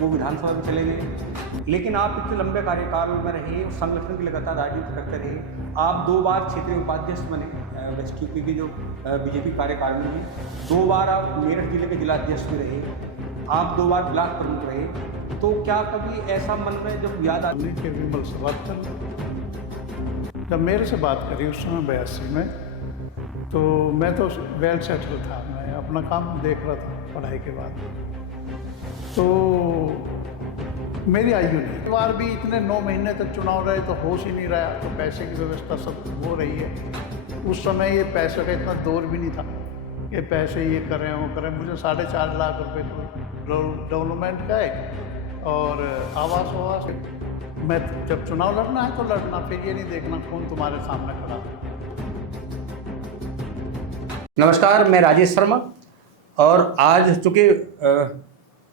वो विधानसभा में चले गए। लेकिन आप इतने लंबे कार्यकाल में रहे, उस संगठन की लगातार राजनीति करते रहे। आप 2 बार क्षेत्रीय उपाध्यक्ष बने वेस्ट यूपी की जो बीजेपी कार्यकारिणी है। 2 बार आप मेरठ जिले के जिलाध्यक्ष भी रहे। आप 2 बार ब्लॉक प्रमुख रहे। तो क्या कभी ऐसा मन में जब याद आती के विमल से बात कर जब मेरे से बात करी उस समय 82 में, तो मैं तो वेल सेटल था, मैं अपना काम देख रहा था पढ़ाई के बाद। तो मेरी आयु नहीं, इस बार भी इतने 9 महीने तक चुनाव रहे तो होश ही नहीं रहा। तो पैसे की व्यवस्था सब हो रही है। उस समय ये पैसे का इतना दौर भी नहीं था कि पैसे ये करें वो करें। मुझे 4.5 लाख रुपए तो डेवलपमेंट का है और आवास। मैं जब चुनाव लड़ना है तो लड़ना, फिर ये नहीं देखना कौन तुम्हारे सामने खड़ा है। नमस्कार, मैं राजेश शर्मा और आज चूँकि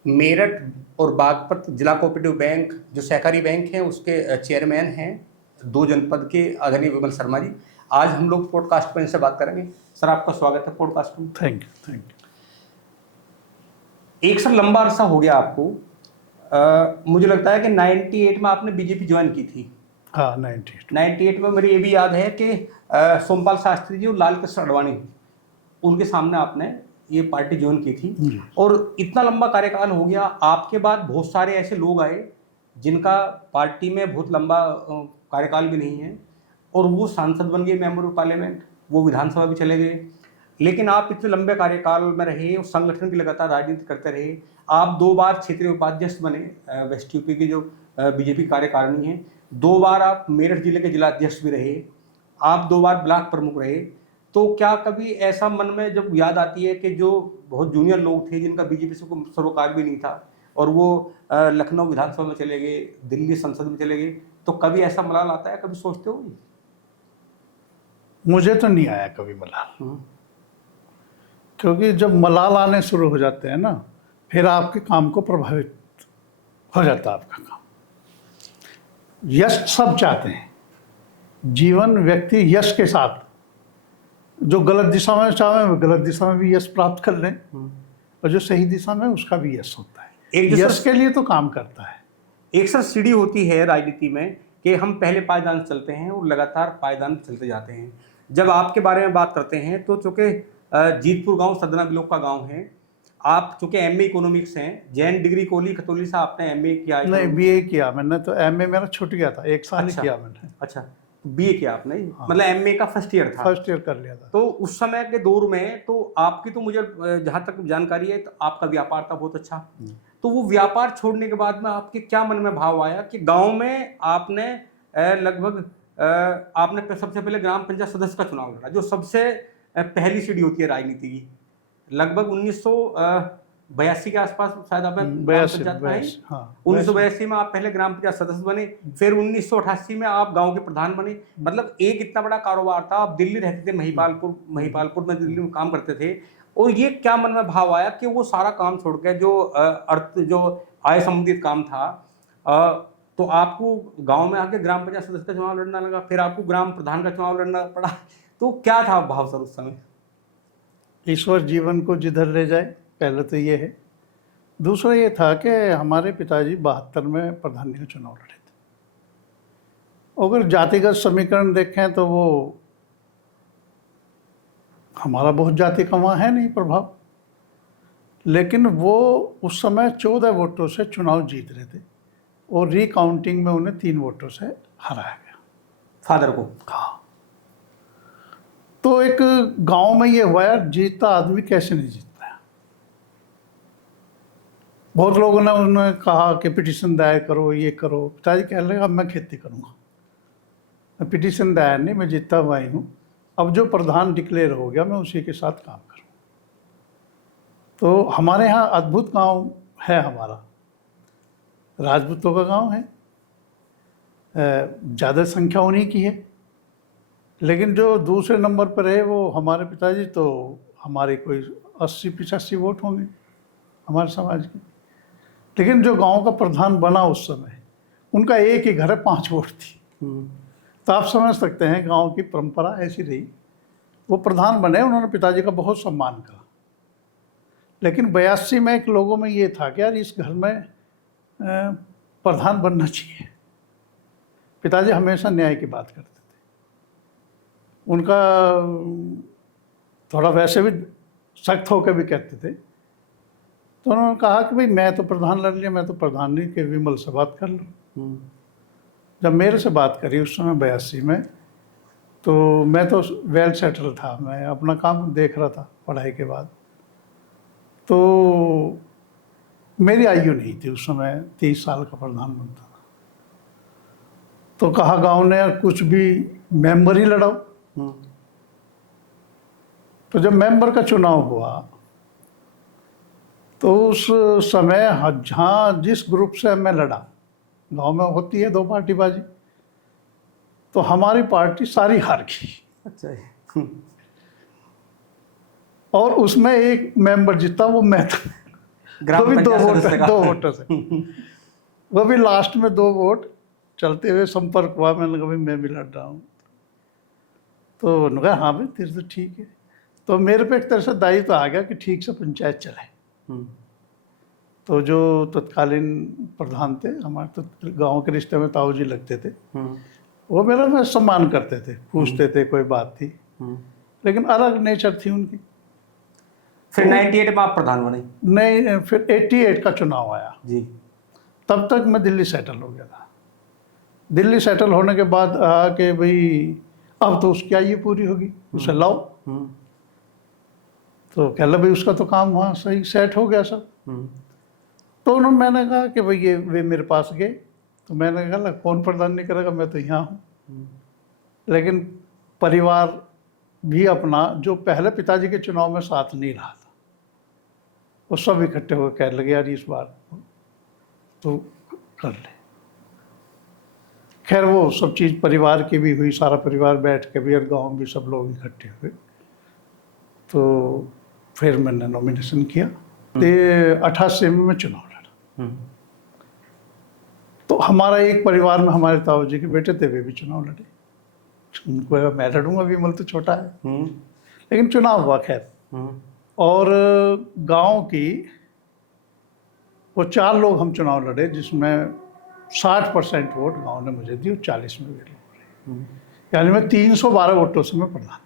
मेरठ और बागपत जिला कोऑपरेटिव बैंक जो सहकारी बैंक हैं उसके चेयरमैन हैं 2 जनपद के आदरणीय विमल शर्मा जी। आज हम लोग पॉडकास्ट पर इनसे बात करेंगे। सर, आपका स्वागत है पॉडकास्ट में। Thank you. एक सर लंबा अरसा हो गया आपको। मुझे लगता है कि 98 में आपने बीजेपी ज्वाइन की थी। हाँ, 98 में मेरी ये भी याद है कि सोमपाल शास्त्री जी और लाल कृष्ण आडवाणी उनके सामने आपने ये पार्टी ज्वाइन की थी। और इतना लंबा कार्यकाल हो गया, आपके बाद बहुत सारे ऐसे लोग आए जिनका पार्टी में बहुत लंबा कार्यकाल भी नहीं है और वो सांसद बन गए, मेंबर ऑफ पार्लियामेंट, वो विधानसभा भी चले गए। लेकिन आप इतने लंबे कार्यकाल में रहे, उस संगठन की लगातार राजनीति करते रहे। आप 2 बार क्षेत्रीय उपाध्यक्ष बने वेस्ट यूपी की जो बीजेपी कार्यकारिणी है। 2 बार आप मेरठ जिले के जिलाध्यक्ष भी रहे। आप 2 बार ब्लॉक प्रमुख रहे। तो क्या कभी ऐसा मन में जब याद आती है कि जो बहुत जूनियर लोग थे जिनका बीजेपी से कोई सरोकार भी नहीं था और वो लखनऊ विधानसभा में चले गए, दिल्ली संसद में चले गए, तो कभी ऐसा मलाल आता है? कभी सोचते हो? मुझे तो नहीं आया कभी मलाल, क्योंकि जब मलाल आने शुरू हो जाते हैं ना, फिर आपके काम को प्रभावित हो जाता है आपका काम। यश सब चाहते हैं, जीवन व्यक्ति यश के साथ, जो गलत दिशा में चाहे वो गलत दिशा में भी यश प्राप्त कर लें और जो सही दिशा में उसका भी यश होता है। यश के लिए तो काम करता है। एक सर सीढ़ी होती है राजनीति में कि हम पहले पायदान चलते हैं और लगातार पायदान चलते जाते हैं। जब आपके बारे में बात करते हैं तो चूँकि जीतपुर गांव सदना ब्लॉक का गांव है, आप चूँकि एमए इकोनॉमिक्स हैं, जैन डिग्री कोली खतौली से आपने एमए किया? नहीं, बीए किया मैंने। तो एमए मेरा छूट गया था, 1 साल ही किया मैंने। अच्छा, बीए किया आपने? हाँ। मतलब एमए का फर्स्ट ईयर था? फर्स्ट ईयर कर लिया था। तो उस समय के दौर में तो आपकी तो मुझे जहाँ तक जानकारी है तो आपका व्यापार था बहुत अच्छा। तो वो व्यापार छोड़ने के बाद में आपके क्या मन में भाव आया कि गाँव में आपने लगभग आपने सबसे पहले ग्राम पंचायत सदस्य का चुनाव लड़ा, जो सबसे पहली सीढ़ी होती है राजनीति की। लगभग 1982 के आसपास शायद आपने 1982 में आप पहले ग्राम पंचायत सदस्य बने, फिर 1988 में आप गांव के प्रधान बने। मतलब एक इतना बड़ा कारोबार था। आप दिल्ली रहते थे, महिपालपुर में दिल्ली में काम करते थे। और ये क्या मन में भाव आया कि वो सारा काम छोड़ के जो आय संबंधित काम था, तो आपको गांव में आके ग्राम पंचायत सदस्य का चुनाव लड़ना लगा, फिर आपको ग्राम प्रधान का चुनाव लड़ना पड़ा। तो क्या था भाव सर उस समय? ईश्वर जीवन को जिधर ले जाए, पहले तो ये है। दूसरा ये था कि हमारे पिताजी 72 में प्रधानी का चुनाव लड़े थे। अगर जातिगत समीकरण देखें तो वो हमारा बहुत जाति का वहाँ है नहीं प्रभाव, लेकिन वो उस समय 14 वोटों से चुनाव जीत रहे थे और रिकाउंटिंग में उन्हें 3 वोटों से हराया गया, फादर को। हाँ, तो एक गांव में ये हुआ, यार जीतता आदमी कैसे नहीं जीतता है। बहुत लोगों ने उन्होंने कहा कि पिटीशन दायर करो, ये करो। पिताजी कहने लगा मैं खेती करूँगा, मैं पिटीशन दायर नहीं, मैं जीतता हुआ ही हूँ। अब जो प्रधान डिक्लेयर हो गया मैं उसी के साथ काम करूँ। तो हमारे यहाँ अद्भुत गांव है, हमारा राजपूतों का गांव है, ज़्यादा संख्या उन्हीं की है। लेकिन जो दूसरे नंबर पर है वो हमारे पिताजी, तो हमारे कोई 80-85 वोट होंगे हमारे समाज के। लेकिन जो गांव का प्रधान बना उस समय, उनका एक ही घर है, 5 वोट थी। तो आप समझ सकते हैं गांव की परंपरा ऐसी रही। वो प्रधान बने, उन्होंने पिताजी का बहुत सम्मान करा। लेकिन 82 में एक लोगों में ये था कि यार इस घर में प्रधान बनना चाहिए। पिताजी हमेशा न्याय की बात करते थे। उनका थोड़ा वैसे भी सख्त होकर भी कहते थे। तो उन्होंने कहा कि भाई मैं तो प्रधान लड़ लिया, मैं तो प्रधान नहीं के विमल से बात कर लूँ। जब मेरे से बात करी उस समय 82 में, तो मैं तो वेल सेटल था, मैं अपना काम देख रहा था पढ़ाई के बाद। तो मेरी आयु नहीं थी उस समय, 30 साल का प्रधान बनता था। तो कहा गांव ने यार कुछ भी मेंबर ही लड़ाओ। तो जब मेंबर का चुनाव हुआ तो उस समय जहाँ जिस ग्रुप से मैं लड़ा, गांव में होती है 2 पार्टीबाजी, तो हमारी पार्टी सारी हार गई। अच्छा। और उसमें एक मेंबर जीता, वो मैं था। वो भी 2 वोटर से। वो भी लास्ट में 2 वोट चलते हुए संपर्क हुआ, मैंने कहा भाई मैं भी लड़ रहा हूँ। तो उन्होंने कहा हाँ भाई तेरे तो ठीक है। तो मेरे पे एक तरह से दायित्व आ गया कि ठीक से पंचायत चले। तो जो तत्कालीन प्रधान थे हमारे, तो गांव के रिश्ते में ताऊ जी लगते थे, वो मेरा मैं सम्मान करते थे, पूछते थे कोई बात थी, लेकिन अलग नेचर थी उनकी। फिर 98 में आप प्रधान बने? नहीं, फिर 88 का चुनाव आया जी। तब तक मैं दिल्ली सेटल हो गया था। दिल्ली सेटल होने के बाद कि भाई अब तो उसकी आयु पूरी होगी, उसे लाओ। तो कह लो भाई उसका तो काम वहाँ सही सेट हो गया सब। तो उन्होंने, मैंने कहा कि भाई ये वे मेरे पास गए, तो मैंने कहा कौन प्रधान नहीं करेगा, मैं तो यहाँ हूँ। लेकिन परिवार भी अपना, जो पहले पिताजी के चुनाव में साथ नहीं रहा था, वो सब इकट्ठे होकर कह लगे यार इस बार तो कर ले। खैर वो सब चीज़ परिवार की भी हुई, सारा परिवार बैठ के भी, और गाँव भी सब लोग इकट्ठे हुए। तो फिर मैंने नॉमिनेशन किया। तो 88 में मैं चुनाव लड़ा। तो हमारा एक परिवार में हमारे ताऊ जी के बेटे थे, वे भी चुनाव लड़े। उनको मैं लड़ूंगा, विमल तो छोटा है, लेकिन चुनाव हुआ खैर। और गांव की वो 4 लोग हम चुनाव लड़े, जिसमें 60% वोट गांव ने मुझे दी और 40 में वे लोग, यानी मैं 312 वोटों से मैं प्रधान।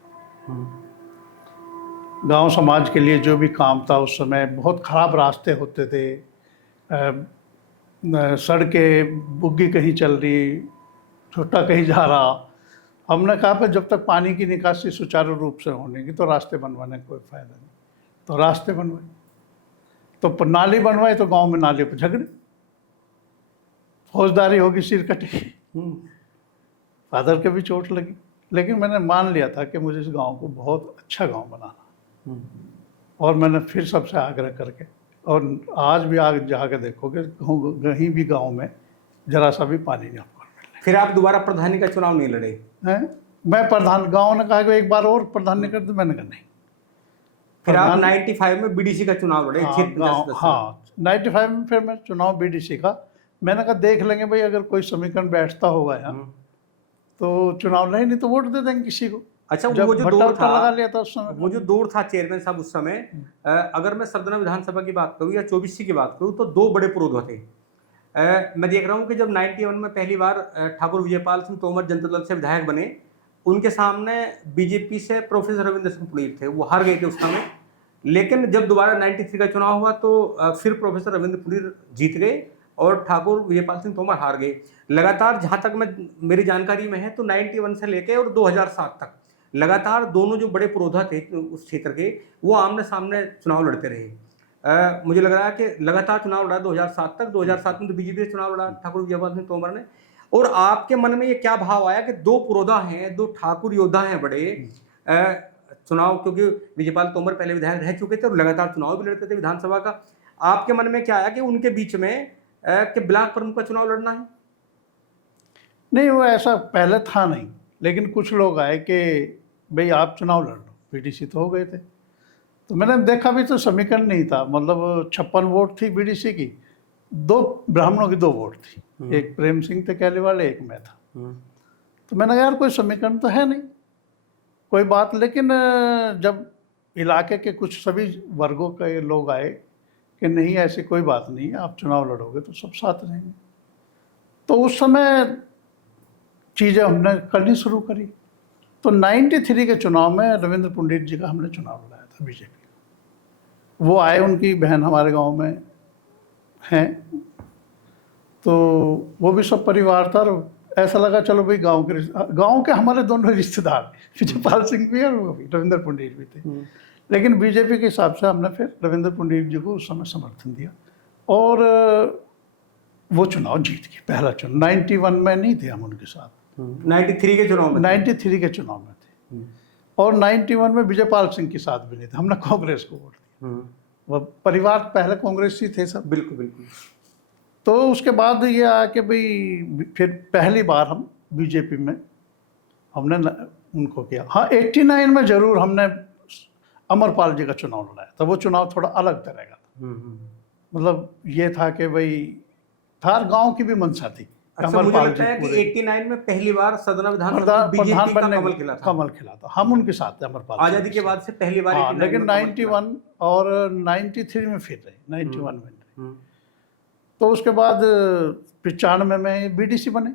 गांव समाज के लिए जो भी काम था, उस समय बहुत ख़राब रास्ते होते थे, सड़कें बुग्गी कहीं चल रही, छोटा कहीं जा रहा। हमने कहा कि जब तक पानी की निकासी सुचारू रूप से होने की, तो रास्ते बनवाने का कोई फ़ायदा नहीं। तो रास्ते बनवाए, तो नाली बनवाए, तो गांव में नाली पर झगड़े, फौजदारी होगी, सिर कटेगी, फादर के भी चोट लगी। लेकिन मैंने मान लिया था कि मुझे इस गांव को बहुत अच्छा गांव बनाना। और मैंने फिर सबसे आग्रह करके, और आज भी आगे जाकर देखोगे कहीं भी गांव में जरा सा भी पानी नहीं आपको मिलने। फिर आप दोबारा प्रधानी का चुनाव नहीं लड़े हैं? मैं प्रधान, गांव ने कहा कि एक बार और प्रधान नहीं करते, मैंने कहा नहीं। फिर आप 95 में बीडीसी का चुनाव लड़े। हाँ, 95 में फिर मैं चुनाव बीडीसी का, मैंने कहा देख लेंगे भाई, अगर कोई समीकरण बैठता होगा यहाँ तो चुनाव नहीं तो वोट दे देंगे किसी को। अच्छा, वो जो दौर था, लगा लिया था उस समय, वो जो दौर था चेयरमैन साहब उस समय, अगर मैं सरदना विधानसभा की बात करूं या 24सी की बात करूं, तो 2 बड़े पुरोधा थे। मैं देख रहा हूं कि जब 91 में पहली बार ठाकुर विजयपाल सिंह तोमर जनता दल से विधायक बने, उनके सामने बीजेपी से प्रोफेसर रविंद्र सिंह पुनीर थे, वो हार गए थे उस समय। लेकिन जब दोबारा 93 का चुनाव हुआ तो फिर प्रोफेसर रविंद्र पुनीर जीत गए और ठाकुर विजयपाल सिंह तोमर हार गए। लगातार जहां तक मेरी जानकारी में है तो 91 से लेके और 2007 तक लगातार दोनों जो बड़े पुरोधा थे उस क्षेत्र के, वो आमने सामने चुनाव लड़ते रहे। मुझे लग रहा है कि लगातार चुनाव लड़ा 2007 तक। 2007 में तो बीजेपी से चुनाव लड़ा ठाकुर विजयपाल सिंह तोमर ने। और आपके मन में ये क्या भाव आया कि 2 पुरोधा हैं, 2 ठाकुर योद्धा हैं बड़े, चुनाव, क्योंकि विजयपाल तोमर पहले विधायक रह चुके थे और लगातार चुनाव भी लड़ते थे विधानसभा का, आपके मन में क्या आया कि उनके बीच में कि ब्लॉक प्रमुख का चुनाव लड़ना है? नहीं, वो ऐसा पहले था नहीं, लेकिन कुछ लोग आए कि भाई आप चुनाव लड़ लो, बीडीसी तो हो गए थे। तो मैंने देखा भी तो समीकरण नहीं था, मतलब 56 वोट थी बीडीसी की, 2 ब्राह्मणों की 2 वोट थी, एक प्रेम सिंह थे कहले वाले, एक मैं था। तो मैंने कहा यार कोई समीकरण तो है नहीं, कोई बात। लेकिन जब इलाके के कुछ सभी वर्गों के लोग आए कि नहीं ऐसी कोई बात नहीं है, आप चुनाव लड़ोगे तो सब साथ रहेंगे। तो उस समय चीज़ें हमने करनी शुरू करी। तो 93 के चुनाव में रविंद्र पंडित जी का हमने चुनाव लड़ाया था बीजेपी। वो आए, उनकी बहन हमारे गांव में हैं, तो वो भी सब परिवार था। और ऐसा लगा चलो भाई गांव के हमारे दोनों रिश्तेदार, विजयपाल सिंह भी और वो भी रविंद्र पंडित भी थे। लेकिन बीजेपी के हिसाब से हमने फिर रविंद्र पंडित जी को उस समय समर्थन दिया और वो चुनाव जीत गए। पहला चुनाव 91 में नहीं थे हम उनके साथ, 93 के चुनाव में 93 के चुनाव में थे। और 91 में विजयपाल सिंह के साथ भी नहीं थे, हमने कांग्रेस को वोट दिया। वो परिवार पहले कांग्रेसी थे सब। बिल्कुल बिल्कुल। तो उसके बाद ये आया कि भाई फिर पहली बार हम बीजेपी में हमने उनको किया। हाँ 89 में जरूर हमने अमरपाल जी का चुनाव लड़ाया था। वो चुनाव थोड़ा अलग तरह का था। मतलब ये था कि भाई थार गांव की भी मंशा थी। अच्छा, मुझे लगता है कि 89 में पहली बार सदना विधानसभा बीजेपी का कमल खिला था। हम उनके साथ थे अमरपाल आजादी के बाद से पहली बार। हाँ, लेकिन 91 और 93 में फिर रहे, 91 में नहीं। तो उसके बाद 95 में बीडीसी बने।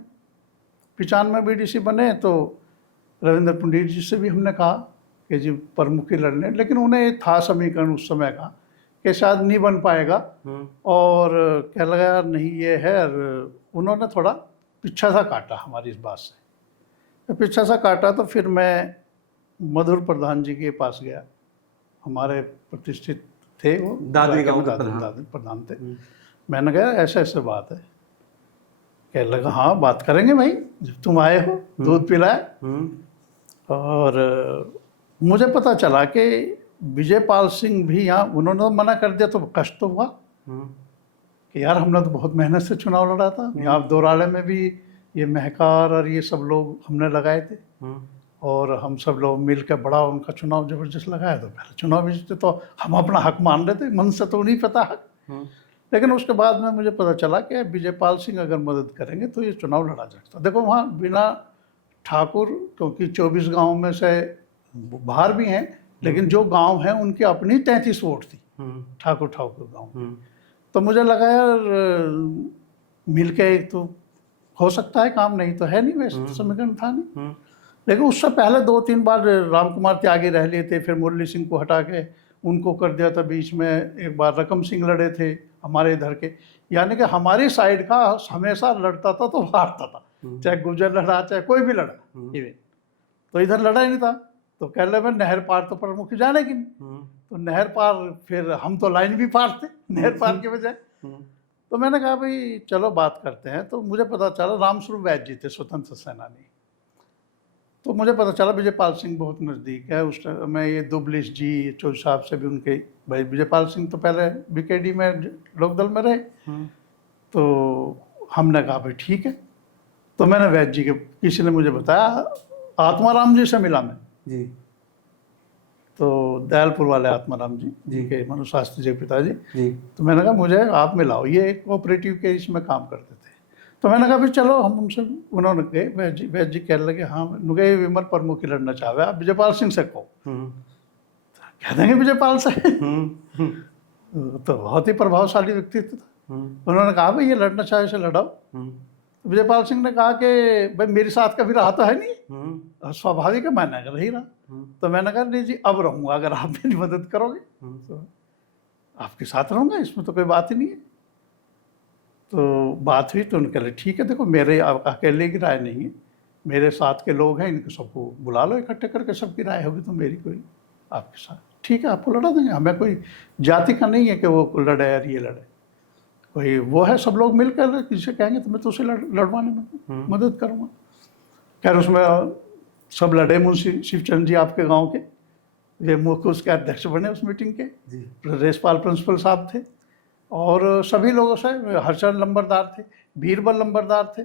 95 बीडीसी बने तो रविंद्र पंडित जी से भी हमने कहा कि जी प्रमुखी लड़ने, लेकिन उन्हें था समीकरण उस समय का कि शायद नहीं बन पाएगा। और क्या लगा यार नहीं ये है। और उन्होंने थोड़ा पीछा सा काटा हमारी इस बात से। तो पीछा सा काटा तो फिर मैं मधुर प्रधान जी के पास गया, हमारे प्रतिष्ठित थे वो, दादरी गांव के प्रधान थे। मैंने कहा ऐसे ऐसे बात है। कह लगा हाँ बात करेंगे भाई, जब तुम आए हो दूध पिलाए। और मुझे पता चला कि विजयपाल सिंह भी यहाँ, उन्होंने मना कर दिया तो कष्ट तो हुआ कि यार हमने तो बहुत मेहनत से चुनाव लड़ा था। यहाँ दोराले में भी ये महकार और ये सब लोग हमने लगाए थे और हम सब लोग मिल के बड़ा उनका चुनाव जबरदस्त लगाया। तो पहले चुनाव भी जीते तो हम अपना हक मान रहे थे, मन से तो नहीं पता हक। लेकिन उसके बाद में मुझे पता चला कि विजयपाल सिंह अगर मदद करेंगे तो ये चुनाव लड़ा जा सकता। देखो वहाँ बिना ठाकुर, क्योंकि 24 गाँव में से बाहर भी हैं, लेकिन जो गांव हैं उनकी अपनी 33 वोट थी ठाकुर गांव। तो मुझे लगा यार मिलके तो हो सकता है काम, नहीं तो है नहीं, वैसे तो समीकरण था नहीं। लेकिन उससे पहले 2-3 बार राम कुमार त्यागी रह लिए थे, फिर मुरली सिंह को हटा के उनको कर दिया था बीच में। एक बार रकम सिंह लड़े थे हमारे इधर के, यानी कि हमारी साइड का हमेशा लड़ता था तो हारता था, चाहे गुजर लड़ा चाहे कोई भी लड़ा। तो इधर लड़ा ही नहीं था। तो कह रहे नहर पार तो प्रमुख जाने की नहीं। तो नहर पार, फिर हम तो लाइन भी पार थे नहर पार के बजाय। तो मैंने कहा भाई चलो बात करते हैं। तो मुझे पता चला रामस्वरूप वैद्य जी थे स्वतंत्र सेनानी। तो मुझे पता चला विजयपाल सिंह बहुत नज़दीक है। उस टाइम में ये दुबलिश जी चौधरी साहब से भी उनके भाई, विजयपाल सिंह तो पहले बीकेडी में लोकदल में रहे। तो हमने कहा भाई ठीक है। तो मैंने वैद्य जी के, किसी ने मुझे बताया आत्माराम जी से मिला मैं जी। तो दयालपुर वाले आत्माराम जी के मनु शास्त्री जी पिताजी जी। तो मैंने कहा मुझे आप मिलाओ, ये एक कोऑपरेटिव के इसमें काम करते थे। तो मैंने कहा भाई चलो हम उनसे, उन्होंने गए वैद्य जी कहने लगे हाँ नुगे विमल प्रमुख ही लड़ना चाहे आप विजयपाल सिंह से कहो। कह देंगे विजयपाल से। तो बहुत ही प्रभावशाली व्यक्तित्व था। उन्होंने कहा भाई ये लड़ना चाहे से लड़ाओ। विजयपाल सिंह ने कहा कि भाई मेरे साथ कभी रहा तो है नहीं, स्वाभाविक है मैंने अगर नहीं रहा। तो मैंने कहा नहीं जी अब रहूँगा, अगर आप मेरी मदद करोगे तो आपके साथ रहूँगा, इसमें तो कोई बात ही नहीं है। तो बात हुई तो उनके लिए ठीक है, देखो मेरे अकेले की राय नहीं है, मेरे साथ के लोग हैं, इनको सबको बुला लो इकट्ठे करके, सबकी राय होगी तो मेरी कोई आपके साथ ठीक है, आपको लड़ा देंगे। हमें कोई जाति का नहीं है कि वो लड़े और ये लड़े, कोई वो है सब लोग मिलकर किसी कहेंगे तो मैं तो उसे लड़वाने में मदद करूँगा। खैर उसमें सब लड़े। मुंशी शिवचंद जी आपके गांव के, ये मुख्य उसके अध्यक्ष बने उस मीटिंग के, रेसपाल प्रिंसिपल साहब थे और सभी लोगों से हरचंद लंबरदार थे, बीरबल लंबरदार थे,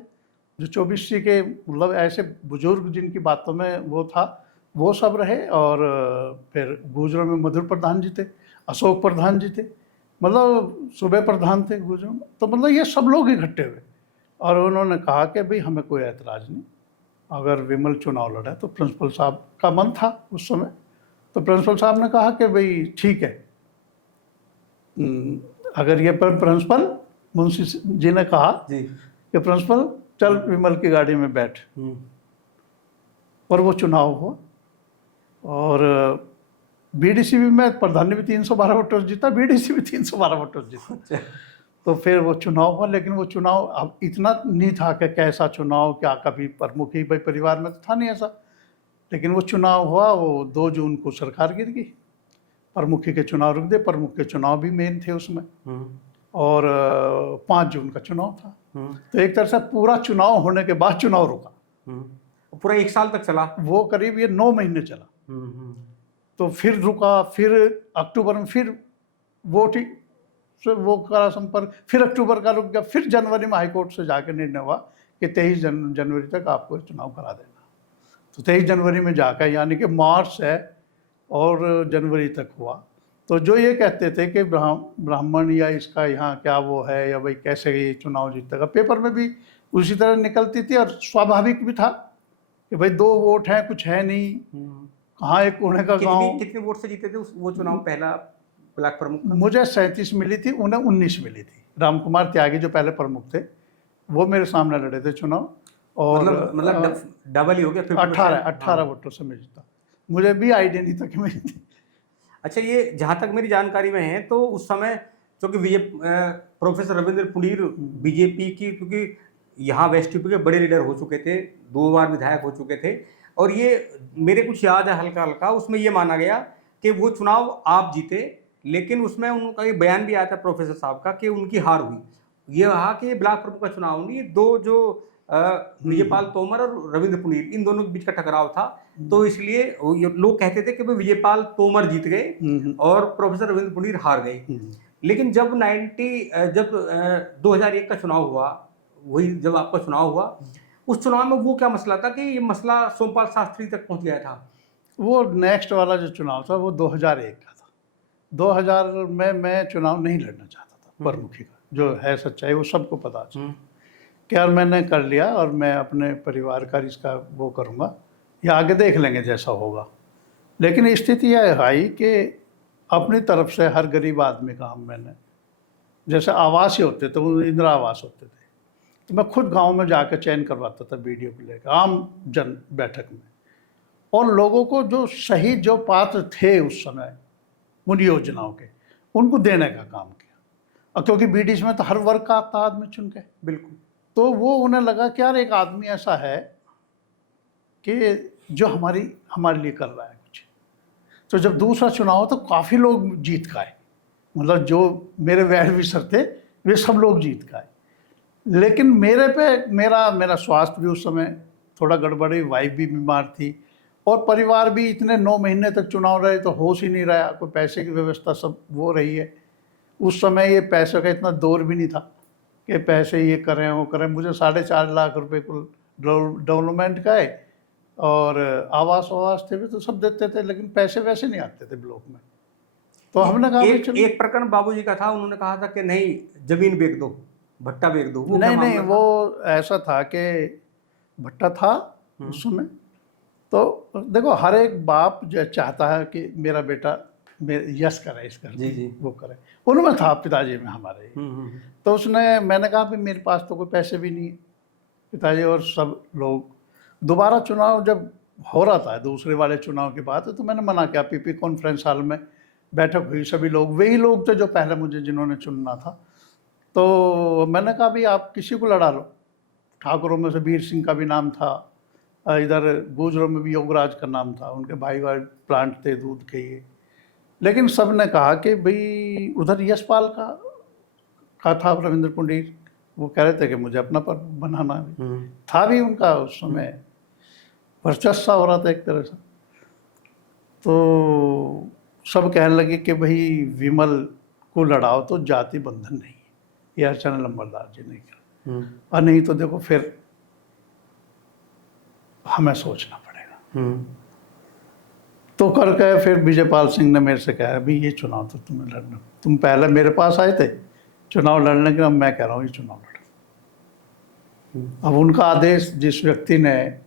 जो 24C के मतलब ऐसे बुजुर्ग जिनकी बातों में वो था, वो सब रहे। और फिर गुजरों में मधुर प्रधान जी थे, अशोक प्रधान जी थे, मतलब सूबे प्रधान थे गुजरों में। तो मतलब ये सब लोग इकट्ठे हुए और उन्होंने कहा कि भाई हमें कोई ऐतराज़ नहीं, अगर विमल चुनाव लड़ा। तो प्रिंसिपल साहब का मन था उस समय, तो प्रिंसिपल साहब ने कहा कि भाई ठीक है, अगर ये प्रिंसिपल मुंशी जी ने कहा जी। कि प्रिंसिपल चल विमल की गाड़ी में बैठ, और वो चुनाव हुआ और बीडीसी भी में प्रधानी भी 312 वोटों से जीता, बीडीसी भी 312 वोटों से जीता। तो फिर वो चुनाव हुआ, लेकिन वो चुनाव अब इतना नहीं था कि कैसा चुनाव, क्या कभी प्रमुख ही भाई परिवार में तो था नहीं ऐसा, लेकिन वो चुनाव हुआ। वो 2 जून को सरकार गिर गई, प्रमुखी के चुनाव रुक गए, प्रमुख के चुनाव भी मेन थे उसमें, और 5 जून का चुनाव था। तो एक तरह से पूरा चुनाव होने के बाद चुनाव रुका, पूरा 1 साल तक चला वो, करीब ये 9 महीने चला। तो फिर रुका, फिर अक्टूबर में फिर वोटिंग से वो करा संपर्क, फिर अक्टूबर का रुक गया, फिर जनवरी में हाईकोर्ट से जाकर निर्णय हुआ कि 23 जनवरी तक आपको चुनाव करा देना। तो 23 जनवरी में जाकर, यानी कि मार्च से और जनवरी तक हुआ। तो जो ये कहते थे कि ब्राह्मण या इसका यहाँ क्या वो है, या भाई कैसे ये चुनाव जीतेगा, पेपर में भी उसी तरह निकलती थी, और स्वाभाविक भी था कि भाई 2 वोट हैं, कुछ है नहीं, कहाँ एक कोने का गाँव। कितने वोट से जीते थे वो चुनाव पहला ब्लॉक प्रमुख? मुझे 37 मिली थी, उन्हें 19 मिली थी। रामकुमार त्यागी जो पहले प्रमुख थे, वो मेरे सामने लड़े थे चुनाव, और मतलब डबल ही हो गया, 18 वोटों से मैं जीता। मुझे भी आइडिया नहीं था कि मैं जीती। अच्छा, ये जहाँ तक मेरी जानकारी में है तो उस समय क्योंकि प्रोफेसर रविंद्र पुनीर बीजेपी की, क्योंकि यहाँ वेस्ट यूपी के बड़े लीडर हो चुके थे, 2 बार विधायक हो चुके थे, और ये मेरे कुछ याद है हल्का हल्का, उसमें ये माना गया कि वो चुनाव आप जीते, लेकिन उसमें उनका ये बयान भी आया था प्रोफेसर साहब का कि उनकी हार हुई। ये रहा कि ब्लॉक प्रमुख का चुनाव नहीं, 2 जो विजयपाल तोमर और रविंद्र पुनीर, इन दोनों के बीच का टकराव था। तो इसलिए लोग कहते थे कि भाई विजयपाल तोमर जीत गए और प्रोफेसर रविंद्र पुनीर हार गए। लेकिन जब 2001 का चुनाव हुआ, वही जब आपका चुनाव हुआ, उस चुनाव में वो क्या मसला था कि ये मसला सोमपाल शास्त्री तक पहुंच गया था? वो नेक्स्ट वाला जो चुनाव था वो 2001 का था। 2000 में मैं चुनाव नहीं लड़ना चाहता था प्रमुखी का, जो है सच्चाई वो सबको पता था कि यार मैंने कर लिया और मैं अपने परिवार का इसका वो करूँगा, या आगे देख लेंगे जैसा होगा। लेकिन स्थिति यह आई कि अपनी तरफ से हर गरीब आदमी का हम, मैंने जैसे आवास ही होते थे, वो इंदिरा आवास होते थे, तो मैं खुद गांव में जाकर चयन करवाता था वीडियो को लेकर आम जन बैठक में, और लोगों को जो सही जो पात्र थे उस समय उन योजनाओं के, उनको देने का काम किया। और क्योंकि बीडीसी में तो हर वर्ग का आता आदमी चुन के, बिल्कुल, तो वो उन्हें लगा कि यार एक आदमी ऐसा है कि जो हमारे लिए कर रहा है कुछ। तो जब दूसरा चुनाव तो काफ़ी लोग जीत के आए, मतलब जो मेरे वेल विशर थे वे सब लोग जीत के आए। लेकिन मेरे पे मेरा स्वास्थ्य भी उस समय थोड़ा गड़बड़ी, वाइफ भी बीमार थी, और परिवार भी इतने 9 महीने तक चुनाव रहे तो होश ही नहीं रहा, कोई पैसे की व्यवस्था सब वो रही है। उस समय ये पैसे का इतना दौर भी नहीं था कि पैसे ये करें वो करें। मुझे 4.5 लाख रुपए कुल डेवलपमेंट का है, और आवास थे भी तो सब देते थे, लेकिन पैसे वैसे नहीं आते थे ब्लॉक में। तो हमने कहा एक प्रकरण बाबूजी का था, उन्होंने कहा था कि नहीं जमीन बेच दो, भट्टा बेच दो। नहीं, वो ऐसा था कि भट्टा था उस समय। तो देखो, हर एक बाप जो चाहता है कि मेरा बेटा यश करे, इस कर जी वो करे, उनमें था पिताजी में हमारे। तो मैंने कहा भी मेरे पास तो कोई पैसे भी नहीं है, पिताजी और सब लोग। दोबारा चुनाव जब हो रहा था, दूसरे वाले चुनाव की बात है, तो मैंने मना किया। पीपी कॉन्फ्रेंस हॉल में बैठक हुई, सभी लोग वही लोग थे जो पहले मुझे जिन्होंने चुनना था। तो मैंने कहा भी आप किसी को लड़ा लो। ठाकुरों में से वीर सिंह का भी नाम था, इधर गुजरों में भी योगराज का नाम था, उनके भाई प्लांट थे दूध के ये। लेकिन सब ने कहा कि भाई उधर यशपाल का था रविंद्र पुनीर, वो कह रहे थे कि मुझे अपना पर बनाना भी था, भी उनका उस समय वर्चस्व हो रहा था एक तरह से। तो सब कहने लगे कि भाई विमल को लड़ाओ तो जाति बंधन नहीं है, ये अर्चना लंबरदार जी ने कहा, और नहीं तो देखो फिर हमें सोचना पड़ेगा। तो करके फिर विजयपाल सिंह ने मेरे से कहा भी ये चुनाव तो तुम्हें लड़ना, तुम पहले मेरे पास आए थे चुनाव लड़ने के, अब मैं कह रहा हूँ ये चुनाव लड़ो। अब उनका आदेश, जिस व्यक्ति ने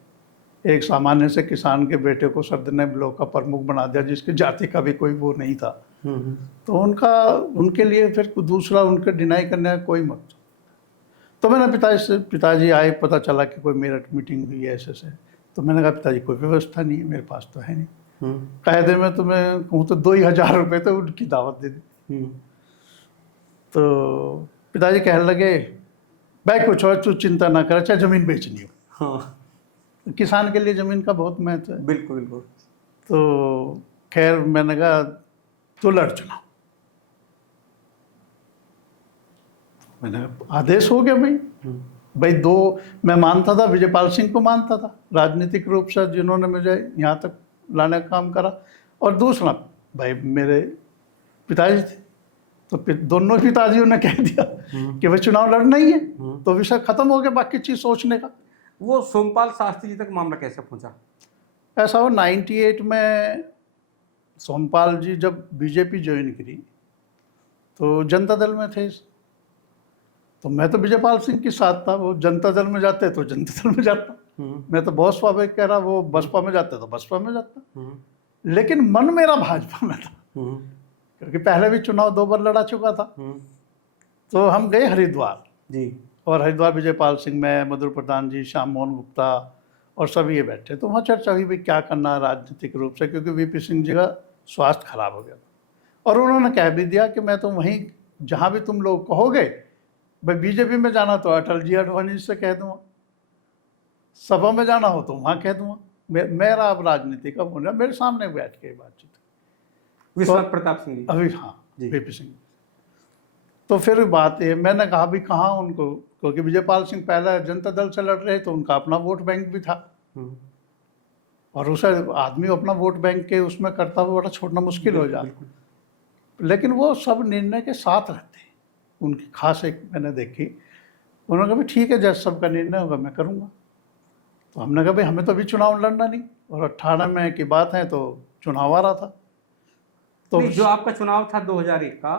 एक सामान्य से किसान के बेटे को सरदने ब्लॉक का प्रमुख बना दिया, जिसकी जाति का भी कोई वो नहीं था, तो उनके लिए फिर दूसरा उनके डिनाई करने का कोई मकसद। तो मैंने पिताजी आए, पता चला कि कोई मेरठ मीटिंग हुई है ऐसे। तो मैंने कहा पिताजी कोई व्यवस्था नहीं है, मेरे पास तो है नहीं। कायदे में तो मैं कहूँ तो 2,000 रुपये तो उनकी दावत दे दी। तो पिताजी कहने लगे भाई कुछ और तू चिंता ना कर, चाहे ज़मीन बेचनी हो। हाँ। किसान के लिए ज़मीन का बहुत महत्व है। बिल्कुल बिल्कुल। तो खैर मैंने कहा तो लड़ चुनाव। मैंने आदेश हो गया भाई मैं मानता था, विजयपाल सिंह को मानता था राजनीतिक रूप से, जिन्होंने मुझे यहाँ तक लाने का काम करा, और दूसरा भाई मेरे पिताजी थे। तो दोनों पिताजियों ने कह दिया कि भाई चुनाव लड़ना ही है, तो विषय खत्म हो गया बाकी चीज सोचने का। वो सोमपाल शास्त्री जी तक मामला कैसे पहुंचा? ऐसा हो 98 में सोमपाल जी जब बीजेपी ज्वाइन करी तो जनता दल में थे। तो मैं तो विजयपाल सिंह के साथ था, वो जनता दल में जाते तो जनता दल में जाता। मैं तो बहुत स्वाभाविक कह रहा, वो बसपा में जाते तो बसपा में जाता। लेकिन मन मेरा भाजपा में था, क्योंकि पहले भी चुनाव 2 बार लड़ा चुका था। तो हम गए हरिद्वार जी, और हरिद्वार विजयपाल सिंह, मैं, मधुर प्रधान जी, श्याम मोहन गुप्ता और सभी ये बैठे। तो वहाँ चर्चा हुई भाई क्या करना है राजनीतिक रूप से, क्योंकि वीपी सिंह जी का स्वास्थ्य खराब हो गया था। और उन्होंने कह भी दिया कि मैं तो वहीं जहाँ भी तुम लोग कहोगे, भाई बीजेपी में जाना तो अटल जी अडवाणी से कह दूंगा, सभा में जाना हो तो वहाँ कह दूंगा, मेरा अब राजनीति का होना। मेरे सामने बैठ के बातचीत विश्वनाथ प्रताप सिंह जी अभी, हाँ वीपी सिंह। तो फिर बात है, मैंने कहा भी कहाँ उनको, क्योंकि विजयपाल सिंह पहले जनता दल से लड़ रहे तो उनका अपना वोट बैंक भी था, और उसे आदमी अपना वोट बैंक के उसमें करता हुआ बड़ा छोड़ना मुश्किल हो जाता। लेकिन वो सब निर्णय के साथ रहते हैं, उनकी खास एक मैंने देखी। उन्होंने कहा भाई ठीक है, जैसे सबका निर्णय होगा मैं करूँगा। तो हमने कहा भाई हमें तो अभी चुनाव लड़ना नहीं, और 18 में की बात है तो चुनाव आ रहा था। तो जो आपका चुनाव था 2001 का,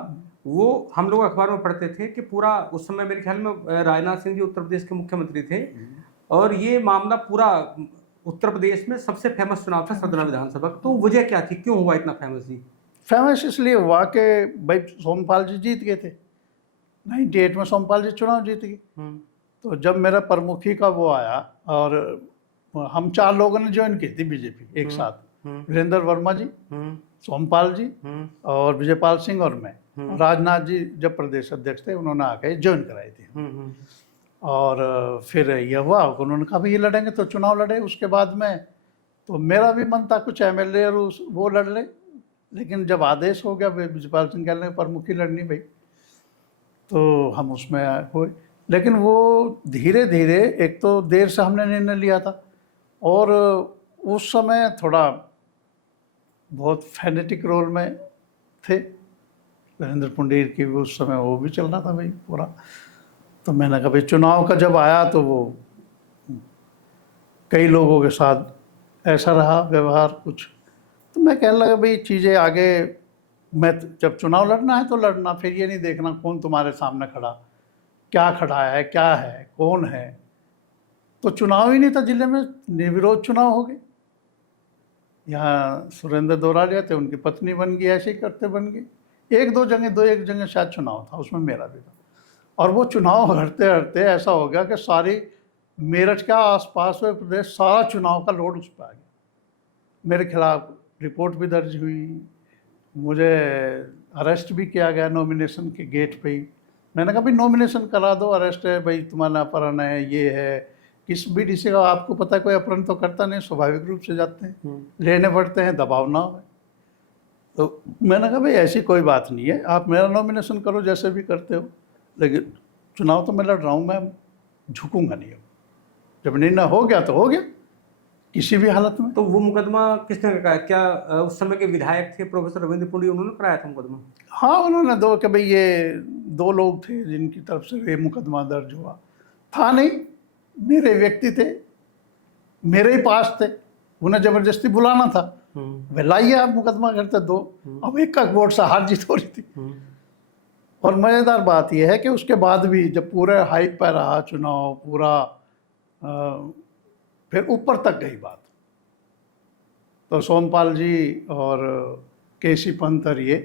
वो हम लोग अखबार में पढ़ते थे कि पूरा उस समय मेरे ख्याल में राजनाथ सिंह जी उत्तर प्रदेश के मुख्यमंत्री थे, और ये मामला पूरा उत्तर प्रदेश में सबसे फेमस चुनाव था सदना विधानसभा। तो वजह क्या थी, क्यों हुआ इतना फेमस जी? फेमस इसलिए हुआ कि भाई सोमपाल जी जीत गए थे 98 में, सोमपाल जी चुनाव जीत गए। तो जब मेरा प्रमुखी का वो आया, और हम 4 लोगों ने ज्वाइन की थी बीजेपी एक साथ, वीरेंद्र वर्मा जी, सोमपाल जी और विजयपाल सिंह और मैं। राजनाथ जी जब प्रदेश अध्यक्ष थे उन्होंने आके ज्वाइन कराई थी। और फिर यह हुआ, उन्होंने कहा भाई ये लड़ेंगे तो चुनाव लड़े। उसके बाद में तो मेरा भी मन था कुछ एमएलए और वो लड़ ले, लेकिन जब आदेश हो गया विजयपाल सिंह कहने प्रमुखी लड़नी भाई, तो हम उसमें हुए। लेकिन वो धीरे धीरे, एक तो देर से हमने निर्णय लिया था, और उस समय थोड़ा बहुत फैनेटिक रोल में थे। नरेंद्र पुंडीर की भी उस समय वो भी चल रहा था भाई पूरा। तो मैंने कहा भाई चुनाव का जब आया तो वो कई लोगों के साथ ऐसा रहा व्यवहार कुछ। तो मैं कहने लगा भाई चीज़ें आगे, मैं जब चुनाव लड़ना है तो लड़ना, फिर ये नहीं देखना कौन तुम्हारे सामने खड़ा, क्या खड़ा है, क्या है, कौन है। तो चुनाव ही नहीं था जिले में, निर्विरोध चुनाव हो गए। यहाँ सुरेंद्र दौरालिया थे, उनकी पत्नी बन गई, ऐसे ही करते बन गए। एक जगह शायद चुनाव था, उसमें मेरा भी था। और वो चुनाव हरते हरते ऐसा हो गया कि सारी मेरठ का आसपास में प्रदेश सारा चुनाव का लोड उस पर आ गया। मेरे खिलाफ रिपोर्ट भी दर्ज हुई, मुझे अरेस्ट भी किया गया नॉमिनेशन के गेट पे ही। मैंने कहा भाई नॉमिनेशन करा दो, अरेस्ट है भाई, तुम्हारा अपहरण है, ये है। किस बीडीसी का आपको पता है कोई अपहरण तो करता नहीं, स्वाभाविक रूप से जाते हैं, लेने पड़ते हैं, दबाव ना हो। तो मैंने कहा भाई ऐसी कोई बात नहीं है, आप मेरा नॉमिनेशन करो जैसे भी करते हो, लेकिन चुनाव तो मैं लड़ रहा हूँ, मैं झुकूंगा नहीं। जब निर्णय हो गया तो हो गया, किसी भी हालत में। तो वो मुकदमा किसने कराया? क्या उस समय के विधायक थे प्रोफेसर रविंद्र पुंडी, उन्होंने कराया था मुकदमा? हाँ, उन्होंने दो कि भाई ये 2 लोग थे जिनकी तरफ से ये मुकदमा दर्ज हुआ था। नहीं, मेरे व्यक्ति थे, मेरे ही पास थे, उन्हें जबरदस्ती बुलाना था, वे लाइए आप मुकदमा करते 2। अब एक का वोट से हार जीत हो रही थी। और मज़ेदार बात यह है कि उसके बाद भी जब पूरे हाइप पर रहा चुनाव पूरा, फिर ऊपर तक गई बात। तो सोमपाल जी और केसी पंत और ये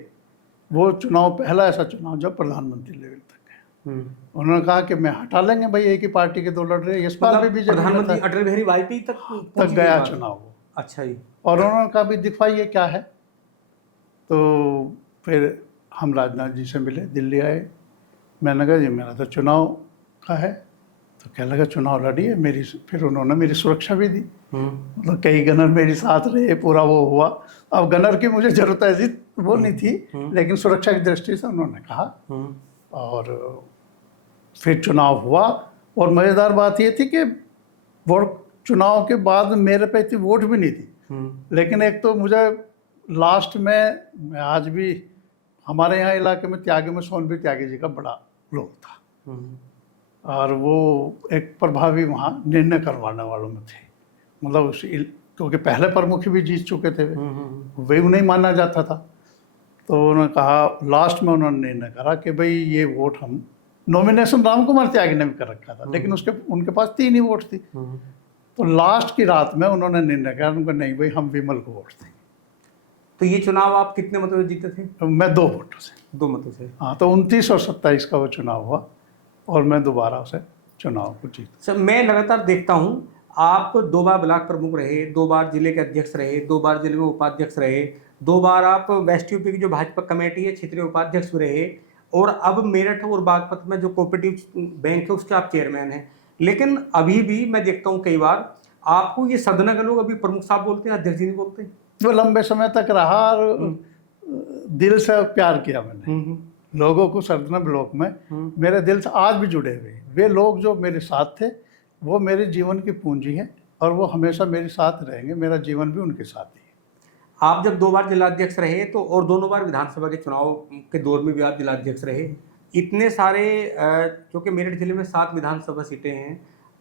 वो चुनाव पहला ऐसा चुनाव जब प्रधानमंत्री लेवल तक गए। उन्होंने कहा कि मैं हटा लेंगे भाई, एक ही पार्टी के दो लड़ रहे हैं, इस बार भी मतलब बीजेपी प्रधानमंत्री अटल बिहारी वाजपेयी तक तक पहुंची गया बात। चुनाव वो। अच्छा जी। और उन्होंने कहा भी दिखवाइए क्या है। तो फिर हम राजनाथ जी से मिले, दिल्ली आए। मैंने कहा जी मेरा तो चुनाव का है। तो क्या लगा चुनाव लड़िए मेरी। फिर उन्होंने मेरी सुरक्षा भी दी, मतलब कई गनर मेरे साथ रहे, पूरा वो हुआ। अब गनर की मुझे जरूरत ऐसी वो नहीं थी, लेकिन सुरक्षा की दृष्टि से उन्होंने कहा। और फिर चुनाव हुआ। और मज़ेदार बात ये थी कि वोट चुनाव के बाद मेरे पे इतनी वोट भी नहीं थी, लेकिन एक तो मुझे लास्ट में, मैं आज भी हमारे यहाँ इलाके में त्यागी में सोनबी त्यागी जी का बड़ा लोग था, और वो एक प्रभावी वहाँ निर्णय करवाने वालों में थे। मतलब क्योंकि पहले प्रमुख भी जीत चुके थे वे उन्हें माना जाता था। तो उन्होंने कहा, लास्ट में उन्होंने निर्णय करा कि भाई ये वोट हम, नॉमिनेशन राम कुमार त्यागी ने भी कर रखा था, लेकिन उनके पास 3 ही वोट थी। तो लास्ट की रात में उन्होंने निर्णय किया, उनको नहीं भाई हम विमल को वोट देंगे। तो ये चुनाव आप कितने मतों से जीते थे? तो मैं 2 वोटों से। 2 मतों से। हाँ, तो 29 और 27 का वो चुनाव हुआ और मैं दोबारा उसे चुनाव को जीता। सर मैं लगातार देखता हूँ आप 2 बार ब्लॉक प्रमुख रहे, 2 बार जिले के अध्यक्ष रहे, 2 बार जिले में उपाध्यक्ष रहे, 2 बार आप वेस्ट यूपी की जो भाजपा कमेटी है क्षेत्रीय उपाध्यक्ष भी रहे, और अब मेरठ और बागपत में जो कोऑपरेटिव बैंक है उसके आप चेयरमैन हैं। लेकिन अभी भी मैं देखता हूँ कई बार आपको ये सदना के लोग अभी प्रमुख साहब बोलते हैं, अध्यक्ष जी नहीं बोलते। वो लंबे समय तक रहा और दिल से प्यार किया मैंने लोगों को। सरदना ब्लॉक में मेरे दिल से आज भी जुड़े हुए वे लोग जो मेरे साथ थे, वो मेरे जीवन की पूंजी है और वो हमेशा मेरे साथ रहेंगे। मेरा जीवन भी उनके साथ ही है। आप जब 2 बार जिलाध्यक्ष रहे तो, और दोनों बार विधानसभा के चुनाव के दौर में भी आप जिलाध्यक्ष रहे, इतने सारे, क्योंकि मेरठ जिले में 7 विधानसभा सीटें हैं,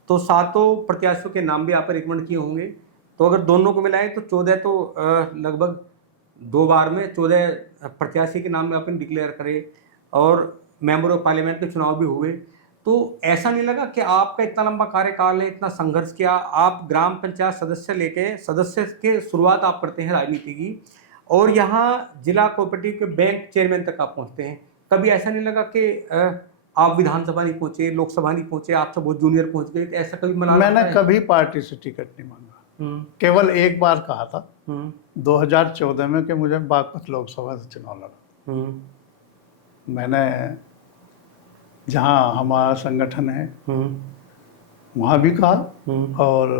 तो 7 प्रत्याशियों के नाम भी आप रिकमेंड किए होंगे। तो अगर दोनों को मिलाएं तो 14, तो लगभग 2 बार में 14 प्रत्याशी के नाम में आपने डिक्लेयर करे, और मेंबर ऑफ पार्लियामेंट के चुनाव भी हुए। तो ऐसा नहीं लगा कि आपका इतना लंबा कार्यकाल है, इतना संघर्ष किया, आप ग्राम पंचायत सदस्य लेके, सदस्य के शुरुआत आप करते हैं राजनीति की, और यहाँ जिला कोऑपरेटिव के बैंक चेयरमैन तक आप पहुँचते हैं। कभी ऐसा नहीं लगा कि आप विधानसभा नहीं पहुँचे, लोकसभा नहीं पहुँचे, आपसे बहुत जूनियर पहुँच गए? ऐसा कभी मना? मैंने कभी पार्टी से टिकट नहीं मांगा। केवल एक बार कहा था 2014 में कि मुझे बागपत लोकसभा से चुनाव लड़ा। मैंने, जहाँ हमारा संगठन है वहाँ भी कहा और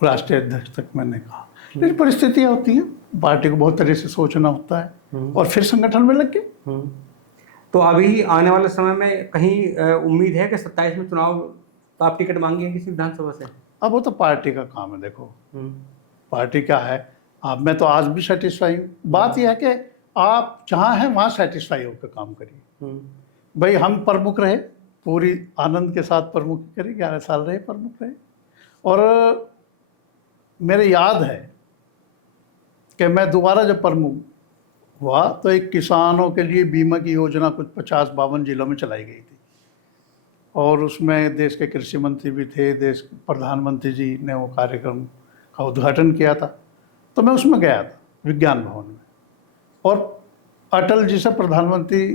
राष्ट्रीय अध्यक्ष तक मैंने कहा। लेकिन परिस्थितियाँ होती हैं, पार्टी को बहुत तरह से सोचना होता है, और फिर संगठन में लग गए। तो अभी आने वाले समय में कहीं उम्मीद है कि 27 में चुनाव तो आप टिकट मांगे किसी विधानसभा से? अब वो तो पार्टी का काम है। देखो पार्टी क्या है, आप, मैं तो आज भी सेटिस्फाई हूँ। बात यह है कि आप जहाँ हैं वहाँ सेटिस्फाई होकर काम करिए। भाई हम प्रमुख रहे, पूरी आनंद के साथ प्रमुख करिए, 11 साल रहे प्रमुख रहे। और मेरे याद है कि मैं दोबारा जब प्रमुख हुआ तो एक किसानों के लिए बीमा की योजना कुछ 50-52 जिलों में चलाई गई थी, और उसमें देश के कृषि मंत्री भी थे, देश के प्रधानमंत्री जी ने वो कार्यक्रम का उद्घाटन किया था। तो मैं उसमें गया था विज्ञान भवन में, और अटल जी से प्रधानमंत्री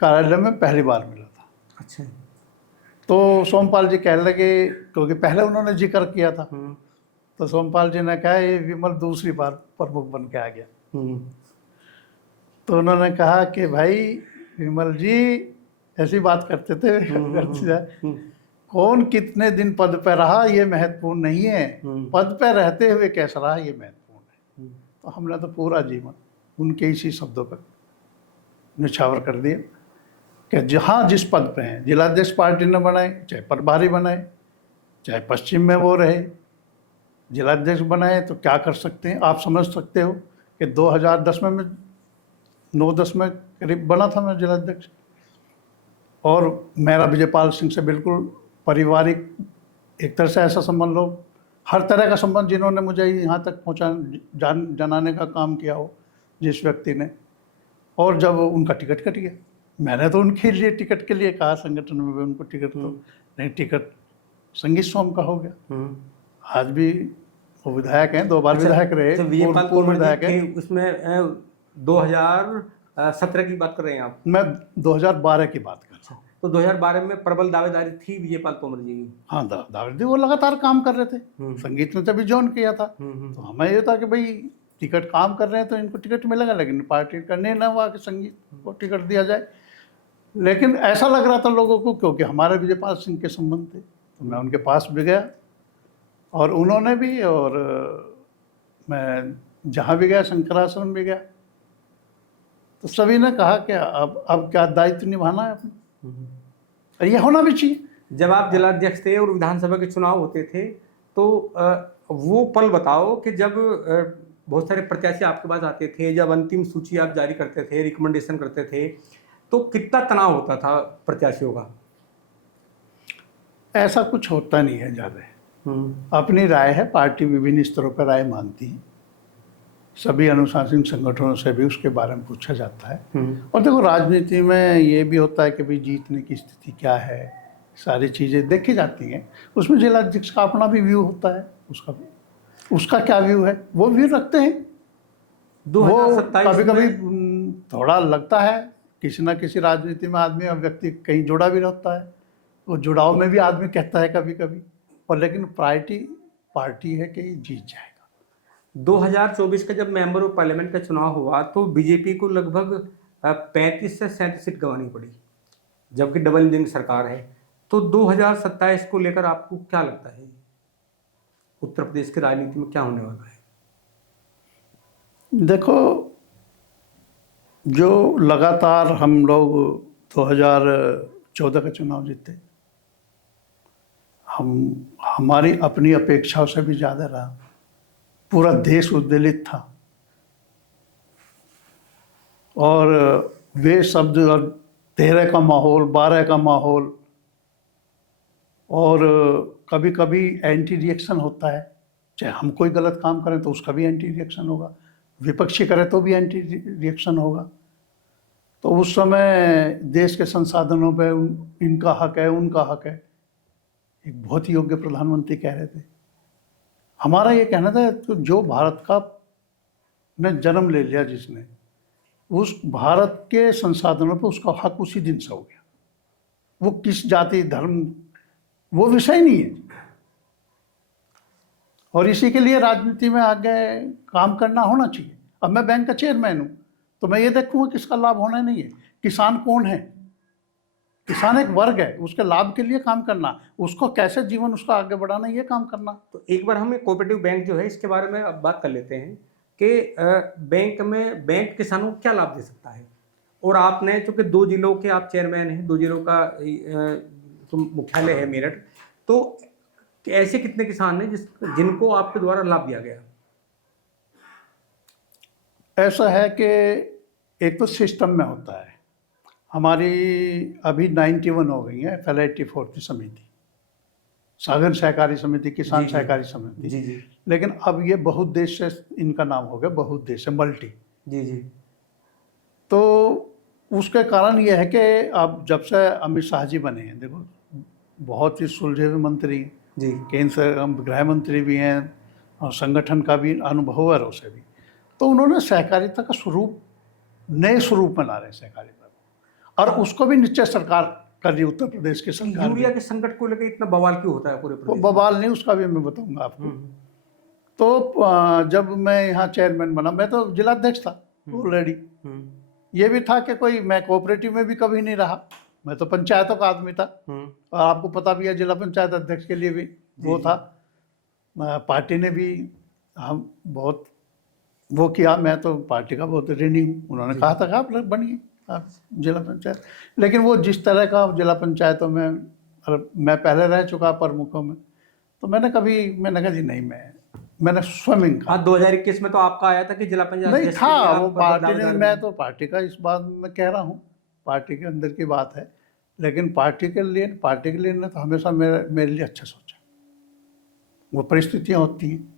कार्यालय में पहली बार मिला था। अच्छा। तो सोमपाल जी कहने लगे, क्योंकि पहले उन्होंने जिक्र किया था, तो सोमपाल जी ने कहा ये विमल दूसरी बार प्रमुख बन के आ गया। तो उन्होंने कहा कि भाई विमल जी ऐसी बात करते थे, कौन कितने दिन पद पर रहा ये महत्वपूर्ण नहीं है, पद पर रहते हुए कैसा रहा ये महत्वपूर्ण है। तो हमने तो पूरा जीवन उनके इसी शब्दों पर निछावर कर दिया कि जहाँ जिस पद पे हैं, जिलाध्यक्ष पार्टी ने बनाए, चाहे प्रभारी बनाए, चाहे पश्चिम में वो रहे, जिलाध्यक्ष बनाए, तो क्या कर सकते हैं। आप समझ सकते हो कि 2010 में मैं 9-10 में करीब बना था मैं जिलाध्यक्ष, और मेरा विजयपाल सिंह से बिल्कुल पारिवारिक, एक तरह से ऐसा संबंध लो, हर तरह का संबंध, जिन्होंने मुझे यहाँ तक जनाने का काम किया हो जिस व्यक्ति ने। और जब उनका टिकट कट गया, मैंने तो उनके लिए टिकट के लिए कहा संगठन में भी, उनको टिकट तो नहीं, टिकट संगीत सोम का हो गया। आज भी वो विधायक हैं, 2 बार विधायक रहे, पूर्व विधायक हैं। उसमें 2000 17 की बात कर रहे हैं आप? मैं 2012 की बात कर रहा हूँ। तो 2012 में प्रबल दावेदारी थी विजयपाल तोमर जी की। हाँ, दावरदी वो लगातार काम कर रहे थे, संगीत में तभी ज्वाइन किया था। तो हमें ये था कि भाई टिकट काम कर रहे हैं तो इनको टिकट मिलेगा, लेकिन पार्टी करने ना हुआ कि संगीत को टिकट दिया जाए। लेकिन ऐसा लग रहा था लोगों को, क्योंकि हमारे विजयपाल सिंह के संबंध थे, तो मैं उनके पास भी गया और उन्होंने भी, और मैं जहाँ भी गया, शंकराश्रम भी गया, तो सभी ने कहा कि अब क्या दायित्व निभाना है अपना, ये होना भी चाहिए। जब आप जिलाध्यक्ष थे और विधानसभा के चुनाव होते थे, तो वो पल बताओ कि जब बहुत सारे प्रत्याशी आपके पास आते थे, जब अंतिम सूची आप जारी करते थे, रिकमेंडेशन करते थे, तो कितना तनाव होता था प्रत्याशियों का? ऐसा कुछ होता नहीं है ज़्यादा। अपनी राय है, पार्टी विभिन्न स्तरों पर राय मांगती है, सभी अनुशासनिक संगठनों से भी उसके बारे में पूछा जाता है। और देखो, राजनीति में ये भी होता है कि भाई जीतने की स्थिति क्या है, सारी चीज़ें देखी जाती हैं। उसमें जिलाध्यक्ष का अपना भी व्यू होता है, उसका क्या व्यू है वो व्यू रखते हैं। 2027 कभी कभी थोड़ा लगता है, किसी ना किसी राजनीति में आदमी और व्यक्ति कहीं जुड़ा भी रहता है, वो जुड़ाव में भी आदमी कहता है कभी कभी, और लेकिन प्रायोरिटी पार्टी है कि जीत जाएगा। 2024 का जब मेंबर ऑफ पार्लियामेंट का चुनाव हुआ तो बीजेपी को लगभग 35 से 37 सीट गंवानी पड़ी, जबकि डबल इंजन सरकार है। तो 2027 को लेकर आपको क्या लगता है, उत्तर प्रदेश की राजनीति में क्या होने वाला है? देखो, जो लगातार हम लोग 2014 का चुनाव जीते, हमारी अपनी अपेक्षाओं से भी ज़्यादा रहा, पूरा देश उद्वेलित था, और वे शब्द 13 का माहौल, 12 का माहौल, और कभी कभी एंटी रिएक्शन होता है, चाहे हम कोई गलत काम करें तो उसका भी एंटी रिएक्शन होगा, विपक्षी करे तो भी एंटी रिएक्शन होगा। तो उस समय देश के संसाधनों पे इनका हक है, उनका हक है, एक बहुत ही योग्य प्रधानमंत्री कह रहे थे। हमारा ये कहना था तो जो भारत का ने जन्म ले लिया जिसने, उस भारत के संसाधनों पे उसका हक उसी दिन से हो गया। वो किस जाति धर्म वो विषय नहीं है, और इसी के लिए राजनीति में आगे काम करना होना चाहिए। अब मैं बैंक का चेयरमैन हूँ तो मैं ये देखूंगा किसका लाभ होना नहीं है, किसान कौन है, किसान एक वर्ग है, उसके लाभ के लिए काम करना, उसको कैसे जीवन उसका आगे बढ़ाना, ये काम करना। तो एक बार हमें कोऑपरेटिव बैंक जो है इसके बारे में अब बात कर लेते हैं कि बैंक किसानों को क्या लाभ दे सकता है। और आपने चूंकि 2 जिलों के आप चेयरमैन हैं, 2 जिलों का तो मुख्यालय है मेरठ, तो ऐसे कितने किसान हैं जिनको आपके द्वारा लाभ दिया गया? ऐसा है कि एक तो सिस्टम में होता है, हमारी अभी 91 हो गई है FL84 की समिति, सागर सहकारी समिति, किसान सहकारी समिति। जी। लेकिन अब ये बहुउद्देश्य इनका नाम हो गया, बहुउद्देश्य, मल्टी। जी। तो उसके कारण ये है कि अब जब से अमित शाह जी बने हैं, देखो बहुत ही सुलझे हुए मंत्री जी, केंद्र गृह मंत्री भी हैं और संगठन का भी अनुभव है उसे भी, तो उन्होंने सहकारिता का स्वरूप नए स्वरूप में ला रहे हैं सहकारिता को, और उसको भी निश्चय सरकार कर रही है, उत्तर प्रदेश की सरकार। यूरिया के संकट को लेकर इतना बवाल क्यों होता है पूरे प्रदेश में? बवाल नहीं, उसका भी मैं बताऊंगा आपको। तो जब मैं यहाँ चेयरमैन बना, मैं तो जिलाध्यक्ष था ऑलरेडी, ये भी था कि कोई, मैं कोऑपरेटिव में भी कभी नहीं रहा, मैं तो पंचायतों का आदमी था, और आपको पता भी है जिला पंचायत अध्यक्ष के लिए भी वो था। पार्टी ने भी हम बहुत वो किया, मैं तो पार्टी का बहुत ऋणी हूँ, उन्होंने कहा था कि आप लोग बनिए आप जिला पंचायत। लेकिन वो जिस तरह का जिला पंचायतों में, मैं पहले रह चुका प्रमुखों में, तो मैंने कहा जी नहीं, मैंने स्विमिंग का। 2021 में तो आपका आया था कि जिला पंचायत नहीं था, वो पार्टी ने, मैं तो पार्टी का इस बात में कह रहा हूँ, पार्टी के अंदर की बात है, लेकिन पार्टी के लिए ने तो हमेशा मेरे लिए अच्छा सोचा, वो परिस्थितियाँ होती हैं।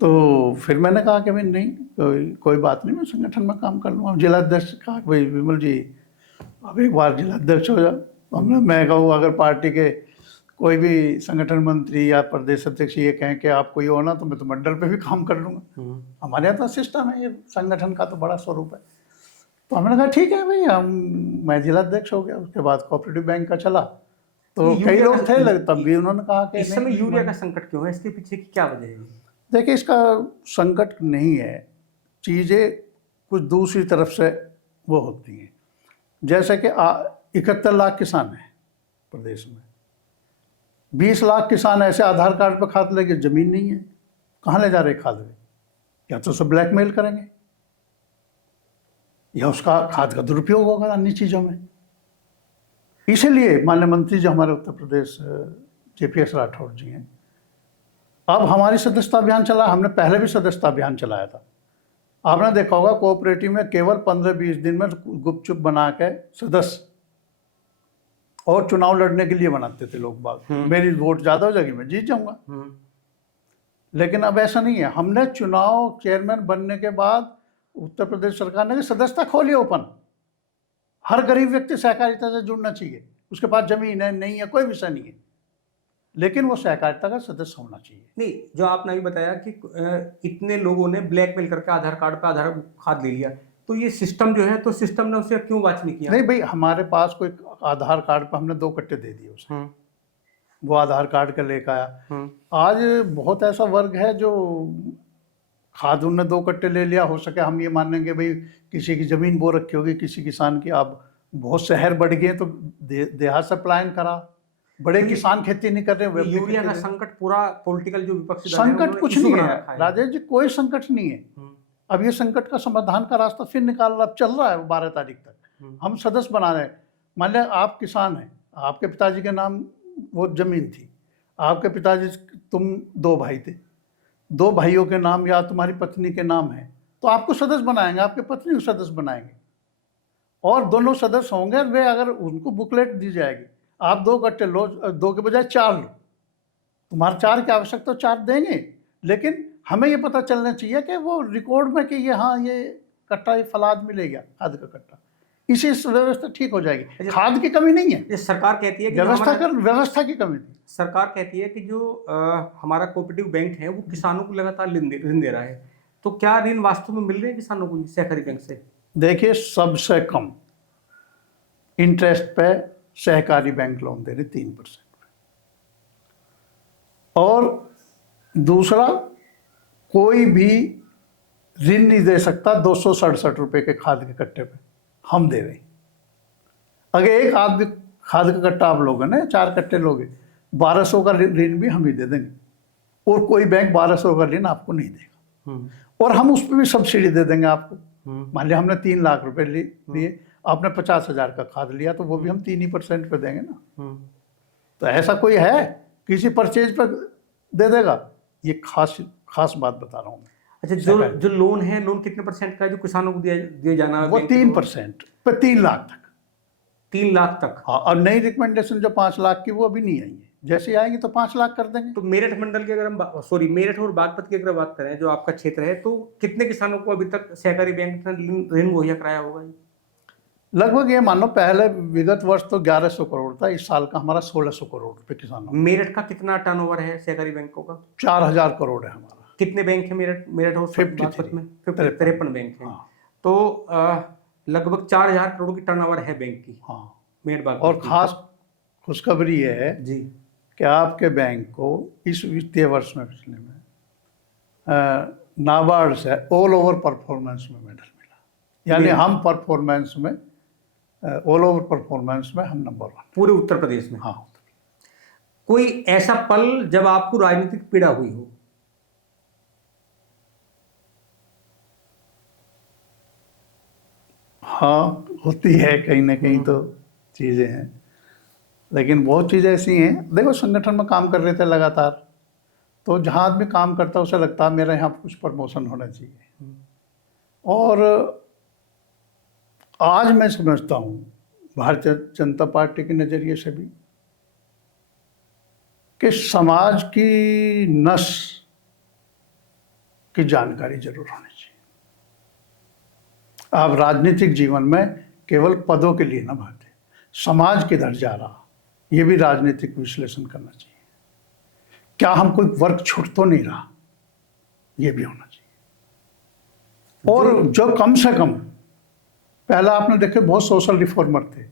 तो फिर मैंने कहा कि भाई नहीं, कोई बात नहीं, मैं संगठन में काम कर लूँगा। जिलाध्यक्ष कहा भाई विमल जी अब एक बार जिलाध्यक्ष हो जाओ। मैं कहूँ अगर पार्टी के कोई भी संगठन मंत्री या प्रदेश अध्यक्ष ये कहें कि आपको ये होना, तो मैं तो मंडल पे भी काम कर लूँगा। हमारे यहाँ तो सिस्टम है, ये संगठन का तो बड़ा स्वरूप है। तो हमने कहा ठीक है भाई, मैं जिलाध्यक्ष हो गया। उसके बाद कोऑपरेटिव बैंक का चला, तो ये कई यूरिया लोग का- थे, तब भी उन्होंने कहा कि इस समय नहीं, यूरिया का संकट क्यों है, इसके पीछे की क्या वजह है? देखिए इसका संकट नहीं है, चीज़ें कुछ दूसरी तरफ से वो होती हैं। जैसे कि 71 लाख किसान हैं प्रदेश में, 20 लाख किसान ऐसे आधार कार्ड पर खाद लेके, जमीन नहीं है, कहाँ ले जा रहे खाद वे? या तो उसे ब्लैकमेल करेंगे या उसका खाद का दुरुपयोग होगा अन्य चीज़ों में। इसीलिए माननीय मंत्री जो हमारे उत्तर प्रदेश JPS राठौड़ जी हैं, अब हमारी सदस्यता अभियान चला, हमने पहले भी सदस्यता अभियान चलाया था। आपने देखा होगा कोऑपरेटिव में केवल 15-20 दिन में गुपचुप बना के सदस्य और चुनाव लड़ने के लिए बनाते थे लोग बाग, मेरी वोट ज़्यादा हो जाएगी मैं जीत जाऊंगा। लेकिन अब ऐसा नहीं है। हमने चुनाव चेयरमैन बनने के बाद उत्तर प्रदेश सरकार ने सदस्यता खोली ओपन। हर गरीब व्यक्ति सहकारिता से जुड़ना चाहिए, उसके पास जमीन है नहीं है कोई विषय नहीं है, लेकिन वो सहकारिता का सदस्य होना चाहिए। नहीं, जो आपने अभी बताया कि इतने लोगों ने ब्लैकमेल करके आधार कार्ड पे आधार खाद ले लिया, तो ये सिस्टम जो है, तो सिस्टम ने उसे क्यों वाच नहीं किया? नहीं भाई, हमारे पास कोई आधार कार्ड पर हमने 2 कट्टे दे दिए उसे, वो आधार कार्ड का लेकर आया। आज बहुत ऐसा वर्ग है जो खाद उनने 2 कट्टे ले लिया, हो सके हम ये मानेंगे भाई किसी की जमीन बो रखी होगी किसी किसान की। अब बहुत शहर बढ़ गए तो देहात से पलायन करा, बड़े किसान खेती नहीं कर रहे। वे यूरिया का संकट पूरा पॉलिटिकल जो विपक्षी दल है, संकट उन्होंने कुछ issue नहीं बना है रखा है। राजेश जी, कोई संकट नहीं है। अब ये संकट का समाधान का रास्ता फिर निकाल रहा, अब चल रहा है 12 तारीख तक। हम सदस्य बना रहे हैं। मान लिया आप किसान हैं, आपके पिताजी के नाम वो जमीन थी, आपके पिताजी, तुम 2 भाई थे, 2 भाइयों के नाम या तुम्हारी पत्नी के नाम है, तो आपको सदस्य बनाएंगे, आपके पत्नी को सदस्य बनाएंगे, और दोनों सदस्य होंगे। वे अगर उनको बुकलेट दी जाएगी, आप 2 कट्टे लो, 2 के बजाय 4 लो, तुम्हारे 4 की आवश्यकता तो 4 देंगे, लेकिन हमें ये पता चलना चाहिए कि वो रिकॉर्ड में कि ये हाँ ये कट्टा ये फलाद मिलेगा, खाद का कट्टा। इसी व्यवस्था ठीक हो जाएगी। खाद की कमी नहीं है, ये सरकार कहती है कि व्यवस्था की कमी थी। सरकार कहती है कि जो हमारा कोऑपरेटिव बैंक है वो किसानों को लगातार ऋण दे रहा है, तो क्या ऋण वास्तव में मिल रहे हैं किसानों को सहकारी बैंक से? देखिए, सबसे कम इंटरेस्ट पे सहकारी बैंक लोन दे रहे 3%, और दूसरा कोई भी ऋण नहीं दे सकता 267 रुपए के खाद के कट्टे पे, हम दे रहे हैं। अगर एक आदमी खाद का कट्टा आप लोगे ना, 4 कट्टे लोगे, 1200 का ऋण भी हम ही दे देंगे, और कोई बैंक 1200 का ऋण आपको नहीं देगा। और हम उस पर भी सब्सिडी दे देंगे आपको। मान लिया हमने 3 लाख रुपए लिए, आपने 50,000 का खाद लिया, तो वो भी हम 3% पे देंगे ना। तो ऐसा कोई है किसी परचेज पर दे देगा? ये खास बात बता रहा हूँ। अच्छा, जो लोन है, लोन कितने % का है जो किसानों को दिया जाना है? वो 3% पे 3 लाख तक। 3 लाख तक? हाँ, और नई रिकमेंडेशन जो 5 लाख की वो अभी नहीं आई है, जैसे आएंगे तो 5 लाख कर देंगे। तो मेरठ मंडल की अगर हम मेरठ और बागपत की अगर बात करें, जो आपका क्षेत्र है, तो कितने किसानों को अभी तक सहकारी बैंक ने ऋण मुहैया कराया होगा? लगभग ये मान लो पहले विगत वर्ष तो 1100 करोड़ था, इस साल का हमारा 1600 करोड़ रुपए किसानों। मेरठ का कितना टर्नओवर है सहकारी बैंकों का? 4000 करोड़ है हमारा। कितने बैंक है मेरठ और बागपत में? 53 बैंक है। तो लगभग 4000 करोड़ की टर्नओवर है बैंक की। हाँ, मेरठ बागपत। और खास खुशखबरी ये है जी कि आपके बैंक को इस वित्तीय वर्ष में पिछले में नाबार्ड से ऑल ओवर परफॉर्मेंस में मेडल मिला, यानी हम परफॉर्मेंस में ऑल ओवर परफॉर्मेंस में हम नंबर 1 पूरे उत्तर प्रदेश में। हाँ। कोई ऐसा पल जब आपको राजनीतिक पीड़ा हुई हो? हाँ, होती है कहीं ना कहीं तो चीज़ें हैं, लेकिन बहुत चीज़ें ऐसी हैं। देखो, संगठन में काम कर रहे थे लगातार, तो जहाँ आदमी काम करता है उसे लगता है मेरा यहाँ कुछ प्रमोशन होना चाहिए। और आज मैं समझता हूँ भारतीय जनता पार्टी के नज़रिए से भी कि समाज की नस की जानकारी जरूर होनी चाहिए। आप राजनीतिक जीवन में केवल पदों के लिए ना भागते, समाज किधर जा रहा ये भी राजनीतिक विश्लेषण करना चाहिए। क्या हम कोई वर्ग छूट तो नहीं रहा, ये भी होना चाहिए। और जो कम से कम पहला आपने देखे बहुत सोशल रिफॉर्मर थे,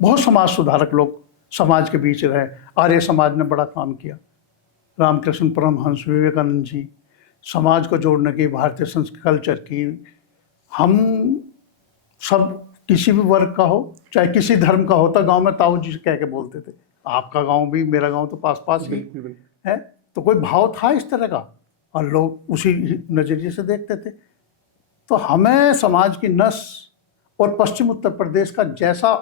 बहुत समाज सुधारक लोग समाज के बीच रहे। आर्य समाज ने बड़ा काम किया, रामकृष्ण परमहंस, विवेकानंद जी, समाज को जोड़ने की, भारतीय संस्कृति कल्चर की। हम सब किसी भी वर्ग का हो, चाहे किसी धर्म का होता, गांव में ताऊ जी कह के बोलते थे, आपका गांव भी मेरा गांव तो पास पास ही है। तो कोई भाव था इस तरह का, और लोग उसी नजरिए से देखते थे। तो हमें समाज की नस और पश्चिम उत्तर प्रदेश का जैसा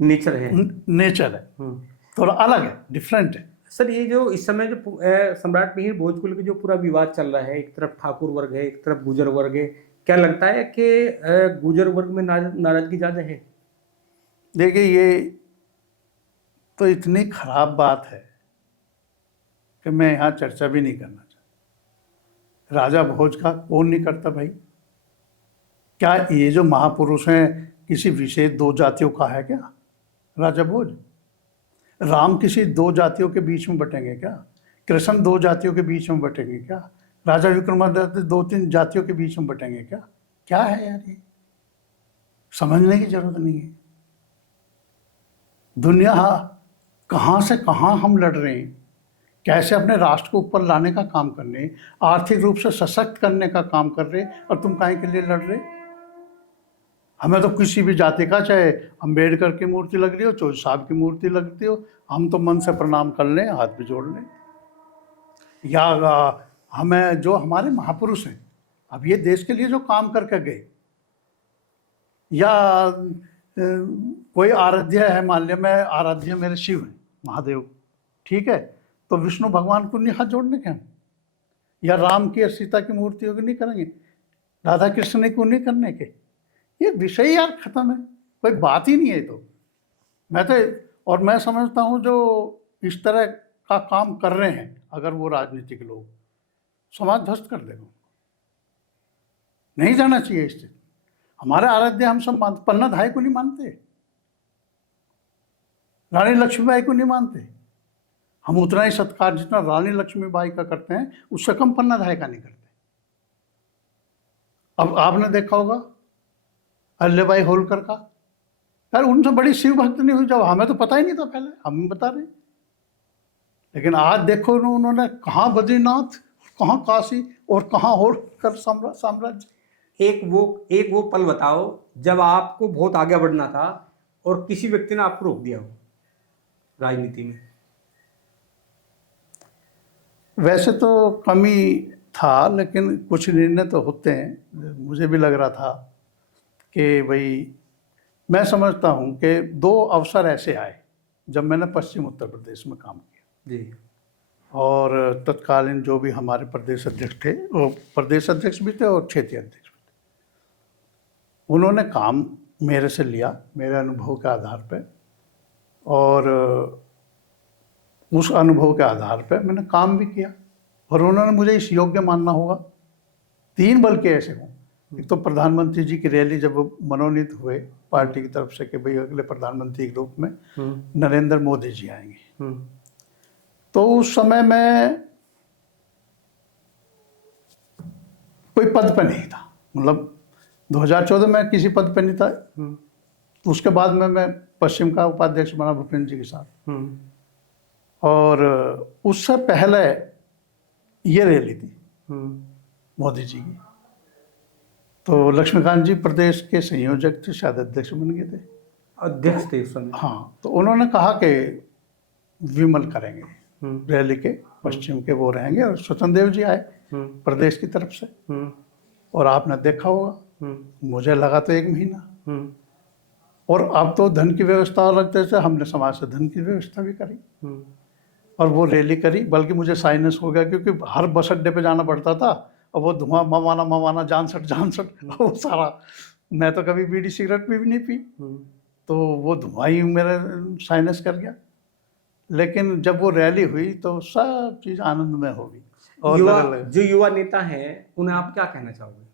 नेचर है, नेचर है, थोड़ा अलग है, डिफरेंट है। सर ये जो इस समय जो सम्राट मिहिर भोजकुल के जो पूरा विवाद चल रहा है, एक तरफ ठाकुर वर्ग है, एक तरफ गुजर वर्ग है, क्या लगता है कि गुजर वर्ग में नाराजगी ज्यादा है? देखिए, ये तो इतनी खराब बात है कि मैं यहाँ चर्चा भी नहीं करना चाहता। राजा भोज का कौन नहीं करता भाई? क्या ये जो महापुरुष हैं किसी विशेष दो जातियों का है क्या राजा भोज? राम किसी दो जातियों के बीच में बटेंगे क्या? कृष्ण दो जातियों के बीच में बटेंगे क्या? राजा विक्रमादित्य दो तीन जातियों के बीच में बटेंगे क्या? क्या है यार, ये समझने की जरूरत नहीं है। दुनिया कहाँ से कहाँ हम लड़ रहे हैं, कैसे अपने राष्ट्र को ऊपर लाने का काम कर रहे हैं, आर्थिक रूप से सशक्त करने का काम कर रहे हैं, और तुम काहे के लिए लड़ रहे? हमें तो किसी भी जाति का, चाहे अम्बेडकर की मूर्ति लग रही हो, चाहे साहब की मूर्ति लगती हो, हम तो मन से प्रणाम कर लें, हाथ भी जोड़ लें। या हमें जो हमारे महापुरुष हैं, अब ये देश के लिए जो काम करके गए, या कोई आराध्य है, मान लिया मैं आराध्य मेरे शिव हैं, महादेव, ठीक है, तो विष्णु भगवान को नहीं हाथ जोड़ने के हम? या राम की और सीता की मूर्तियों को नहीं करेंगे? राधा कृष्ण को नहीं करने के? ये विषय यार खत्म है, कोई बात ही नहीं है। तो मैं समझता हूँ जो इस तरह का काम कर रहे हैं, अगर वो राजनीतिक लोग, समाज ध्वस्त कर देगा। नहीं जाना चाहिए इससे। हमारे आराध्य हम सब मानते, पन्ना धाय को नहीं मानते, रानी लक्ष्मीबाई को नहीं मानते। हम उतना ही सत्कार जितना रानी लक्ष्मीबाई का करते हैं, उससे कम पन्ना धाय का नहीं करते। अब आपने देखा होगा अल्लेबाई होलकर का, यार उनसे बड़ी शिव भक्त नहीं हुई, जब हमें तो पता ही नहीं था, पहले हम बता रहे। लेकिन आज देखो उन्होंने कहाँ बद्रीनाथ, कहाँ काशी, और कहाँ होलकर साम्राज्य। एक वो पल बताओ जब आपको बहुत आगे बढ़ना था और किसी व्यक्ति ने आपको रोक दिया हो राजनीति में। वैसे तो कम ही था, लेकिन कुछ निर्णय तो होते हैं। मुझे भी लग रहा था कि भाई, मैं समझता हूँ कि दो अवसर ऐसे आए जब मैंने पश्चिम उत्तर प्रदेश में काम किया जी, और तत्कालीन जो भी हमारे प्रदेश अध्यक्ष थे, वो प्रदेश अध्यक्ष भी थे और क्षेत्रीय अध्यक्ष भी थे, उन्होंने काम मेरे से लिया, मेरे अनुभव के आधार पे, और उस अनुभव के आधार पे मैंने काम भी किया, और उन्होंने मुझे इस योग्य मानना होगा। तीन बल्कि ऐसे हों। एक तो प्रधानमंत्री जी की रैली जब मनोनीत हुए पार्टी की तरफ से कि भाई अगले प्रधानमंत्री के रूप में नरेंद्र मोदी जी आएंगे, तो उस समय मैं कोई पद पे नहीं था, मतलब 2014 में किसी पद पे नहीं था। उसके बाद में मैं पश्चिम का उपाध्यक्ष बना भूपेंद्र जी के साथ, और उससे पहले ये रैली थी मोदी जी की, तो लक्ष्मीकांत जी प्रदेश के संयोजक थे, शायद अध्यक्ष बन गए थे, अध्यक्ष थे उस समय। हाँ, तो उन्होंने कहा कि विमल करेंगे रैली के, पश्चिम के वो रहेंगे, और स्वतंत्र देव जी आए प्रदेश की तरफ से, और आपने देखा होगा, मुझे लगा तो 1 महीना, और अब तो धन की व्यवस्था अलग तरह से, हमने समाज से धन की व्यवस्था भी करी, और वो रैली करी। बल्कि मुझे साइनस हो गया, क्योंकि हर बस अड्डे पे जाना पड़ता था, और वो धुआं मवाना जानसठ, वो सारा, मैं तो कभी बीड़ी सिगरेट भी नहीं पी, तो वो धुआं ही मेरे साइनस कर गया। लेकिन जब वो रैली हुई तो सब चीज़ आनंदमय हो गई। और जो युवा नेता हैं उन्हें आप क्या कहना चाहोगे?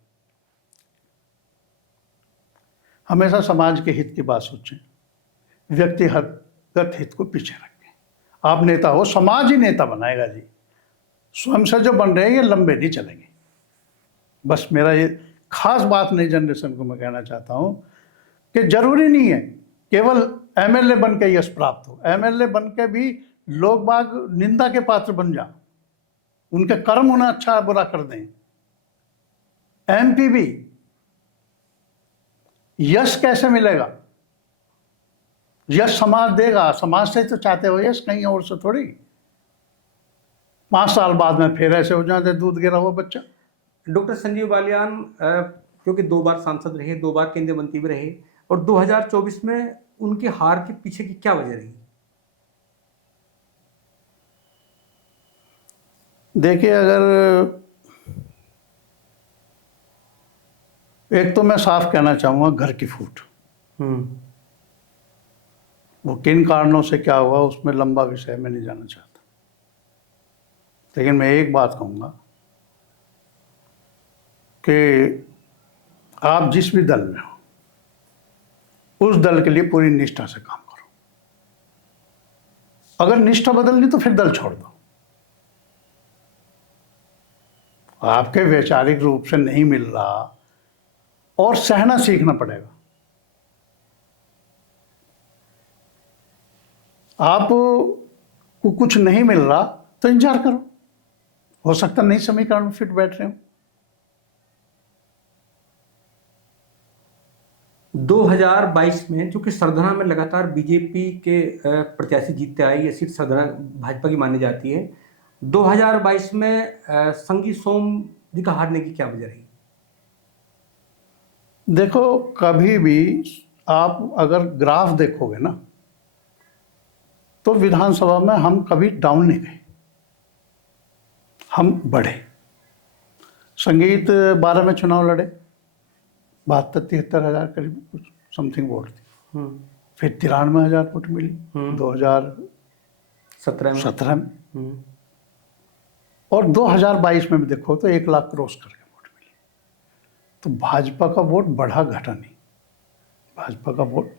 हमेशा समाज के हित की बात सोचें, व्यक्तिगत हित को पीछे रखें। आप नेता हो, समाज ही नेता बनाएगा जी। स्वयं से जो बन रहे हैं ये लंबे नहीं चलेंगे। बस मेरा ये खास बात नई जनरेशन को मैं कहना चाहता हूँ कि जरूरी नहीं है केवल एमएलए बन के यश प्राप्त हो। एमएलए बन के भी लोग बाग निंदा के पात्र बन जा, उनके कर्म उन्हें अच्छा बुरा कर दें। एमपी भी यश कैसे मिलेगा? यश समाज देगा, समाज से तो चाहते हो यश, कहीं और से थोड़ी। 5 साल बाद में फिर ऐसे हो जाते दूध गिरा हुआ बच्चा। डॉक्टर संजीव बालियान क्योंकि 2 बार सांसद रहे, 2 बार केंद्रीय मंत्री भी रहे, और 2024 में उनकी हार के पीछे की क्या वजह रही? देखिए, अगर एक तो मैं साफ कहना चाहूँगा, घर की फूट। वो किन कारणों से क्या हुआ उसमें लंबा विषय में नहीं जाना चाहता, लेकिन मैं एक बात कहूँगा कि आप जिस भी दल में हो उस दल के लिए पूरी निष्ठा से काम करो। अगर निष्ठा बदलनी तो फिर दल छोड़ दो। आपके वैचारिक रूप से नहीं मिल रहा और सहना सीखना पड़ेगा। आप को कुछ नहीं मिल रहा तो इंतजार करो, हो सकता नई समीकरण में फिट बैठ रहे हो। 2022 में चूंकि सरधना में लगातार बीजेपी के प्रत्याशी जीतते आए, ये सीट सरधना भाजपा की मानी जाती है। 2022 में संगी सोम जी का हारने की क्या वजह रही? देखो, कभी भी आप अगर ग्राफ देखोगे ना तो विधानसभा में हम कभी डाउन नहीं गए, हम बढ़े। संगीत 12 में चुनाव लड़े, 72-73 हज़ार करीब कुछ समथिंग वोट थी। फिर 93,000 वोट मिली 2017 में। और 2022 में भी देखो तो 1 लाख क्रॉस करके वोट मिली। तो भाजपा का वोट बढ़ा घटा नहीं, भाजपा का वोट।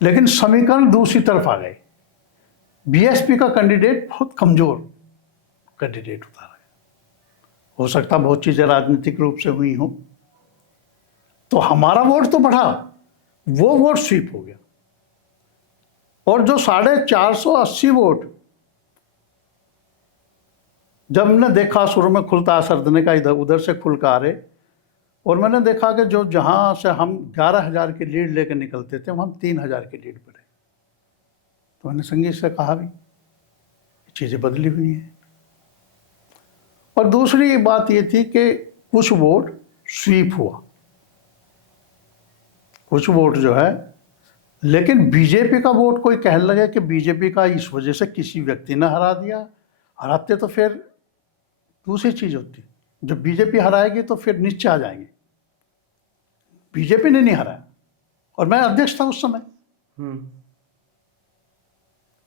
लेकिन समीकरण दूसरी तरफ आ गए। बीएसपी का कैंडिडेट बहुत कमजोर कैंडिडेट उतारा गया। हो सकता बहुत चीजें राजनीतिक रूप से हुई हो, तो हमारा वोट तो बढ़ा, वो वोट स्वीप हो गया। और जो 480 वोट जब मैंने देखा, शुरू में खुलता सरदने का इधर उधर से खुल कर आ रहे, और मैंने देखा कि जो जहां से हम 11,000 की लीड लेकर निकलते थे, हम 3,000 की लीड पर रहे। तो मैंने संगीत से कहा भी चीज़ें बदली हुई हैं। और दूसरी बात ये थी कि कुछ वोट स्वीप हुआ, कुछ वोट जो है, लेकिन बीजेपी का वोट कोई कहने लगे कि बीजेपी का इस वजह से किसी व्यक्ति ने हरा दिया। हराते तो फिर दूसरी चीज़ होती, जब बीजेपी हराएगी तो फिर नीचे आ जाएंगे। बीजेपी ने नहीं हराया और मैं अध्यक्ष था उस समय।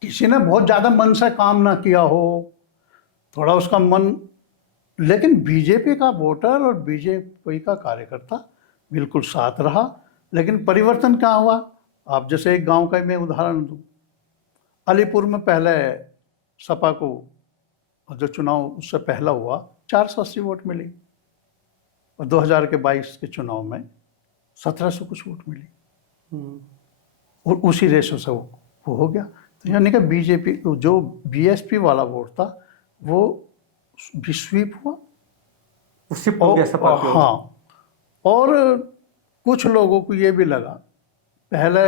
किसी ने बहुत ज़्यादा मन से काम ना किया हो, थोड़ा उसका मन, लेकिन बीजेपी का वोटर और बीजेपी का कार्यकर्ता बिल्कुल साथ रहा। लेकिन परिवर्तन क्या हुआ? आप जैसे एक गांव का मैं उदाहरण दूं, अलीपुर में पहले सपा को जो चुनाव उससे पहला हुआ 480 वोट मिली, और 2022 के चुनाव में 1700 कुछ वोट मिली, और उसी रेशो से वो हो गया। तो यानी कि बीजेपी जो बीएसपी वाला वोट था वो भी स्वीप हुआ, उससे हो गया सपा। हाँ, और कुछ लोगों को ये भी लगा, पहले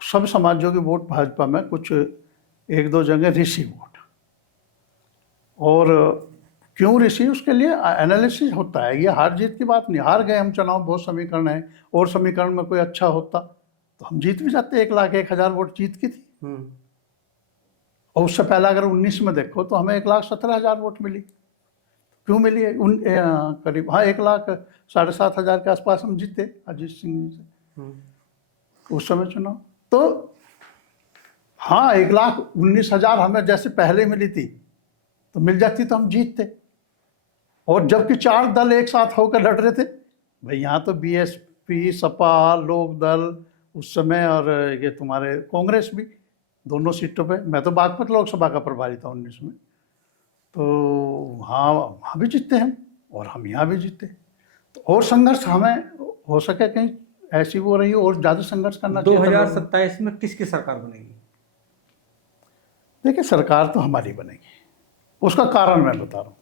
सब समाजों के वोट भाजपा में, कुछ 1-2 जगह ऋषि वोट, और क्यों ऋषि, उसके लिए एनालिसिस होता है। ये हार जीत की बात नहीं, हार गए हम चुनाव, बहुत समीकरण है, और समीकरण में कोई अच्छा होता तो हम जीत भी जाते। 1,01,000 वोट जीत की थी। और उससे पहले अगर 19 में देखो तो हमें 1,17,000 वोट मिली। क्यों मिली? करीब 1,07,500 के आसपास हम जीते अजीत सिंह जी से उस समय चुनाव। तो हाँ, 1,19,000 हमें जैसे पहले मिली थी तो मिल जाती तो हम जीतते। और जबकि 4 दल एक साथ होकर लड़ रहे थे भाई, यहाँ तो बीएसपी, सपा, लोक दल उस समय, और ये तुम्हारे कांग्रेस भी, दोनों सीटों पे। मैं तो बागपत लोकसभा का प्रभारी था 19 में, तो वहाँ भी जीतते हम, और हम यहाँ भी जीते। तो और संघर्ष हमें हो सके कहीं ऐसी वो रही और ज़्यादा संघर्ष करना चाहिए था लोगों को। 2027 में किसकी सरकार बनेगी? देखिए, सरकार तो हमारी बनेगी, उसका कारण मैं बता रहा हूँ।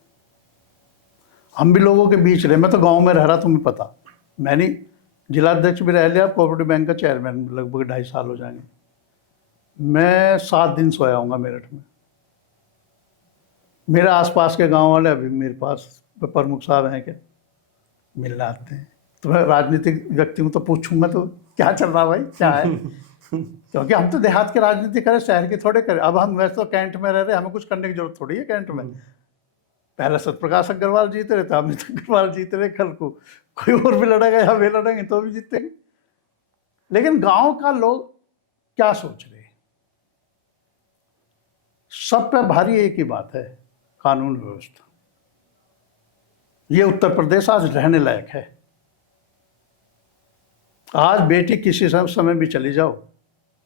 हम भी लोगों के बीच रहे, मैं तो गांव में रह रहा, तुम्हें पता। मैंने जिलाध्यक्ष भी रह लिया, कोऑपरेटिव बैंक का चेयरमैन लगभग 2.5 साल हो जाएंगे। मैं 7 दिन सोया हूँगा मेरठ में। मेरे आसपास के गांव वाले अभी मेरे पास प्रमुख साहब हैं क्या, मिलने आते हैं। तो मैं राजनीतिक व्यक्ति हूँ तो पूछूंगा तो क्या चल रहा भाई, क्या है? क्योंकि हम तो देहात की राजनीति करें, शहर की थोड़े करें। अब हम वैसे तो कैंट में रह रहे, हमें कुछ करने की जरूरत थोड़ी है कैंट में। पहले सत्यप्रकाश अग्रवाल जीते रहे, तो अमित अग्रवाल जीते रहे, कल को कोई और भी लड़ेगा या वे लड़ेंगे तो भी जीतेंगे। लेकिन गांव का लोग क्या सोच रहे हैं, सब पे भारी एक ही बात है, कानून व्यवस्था। ये उत्तर प्रदेश आज रहने लायक है। आज बेटी किसी समय भी चली जाओ,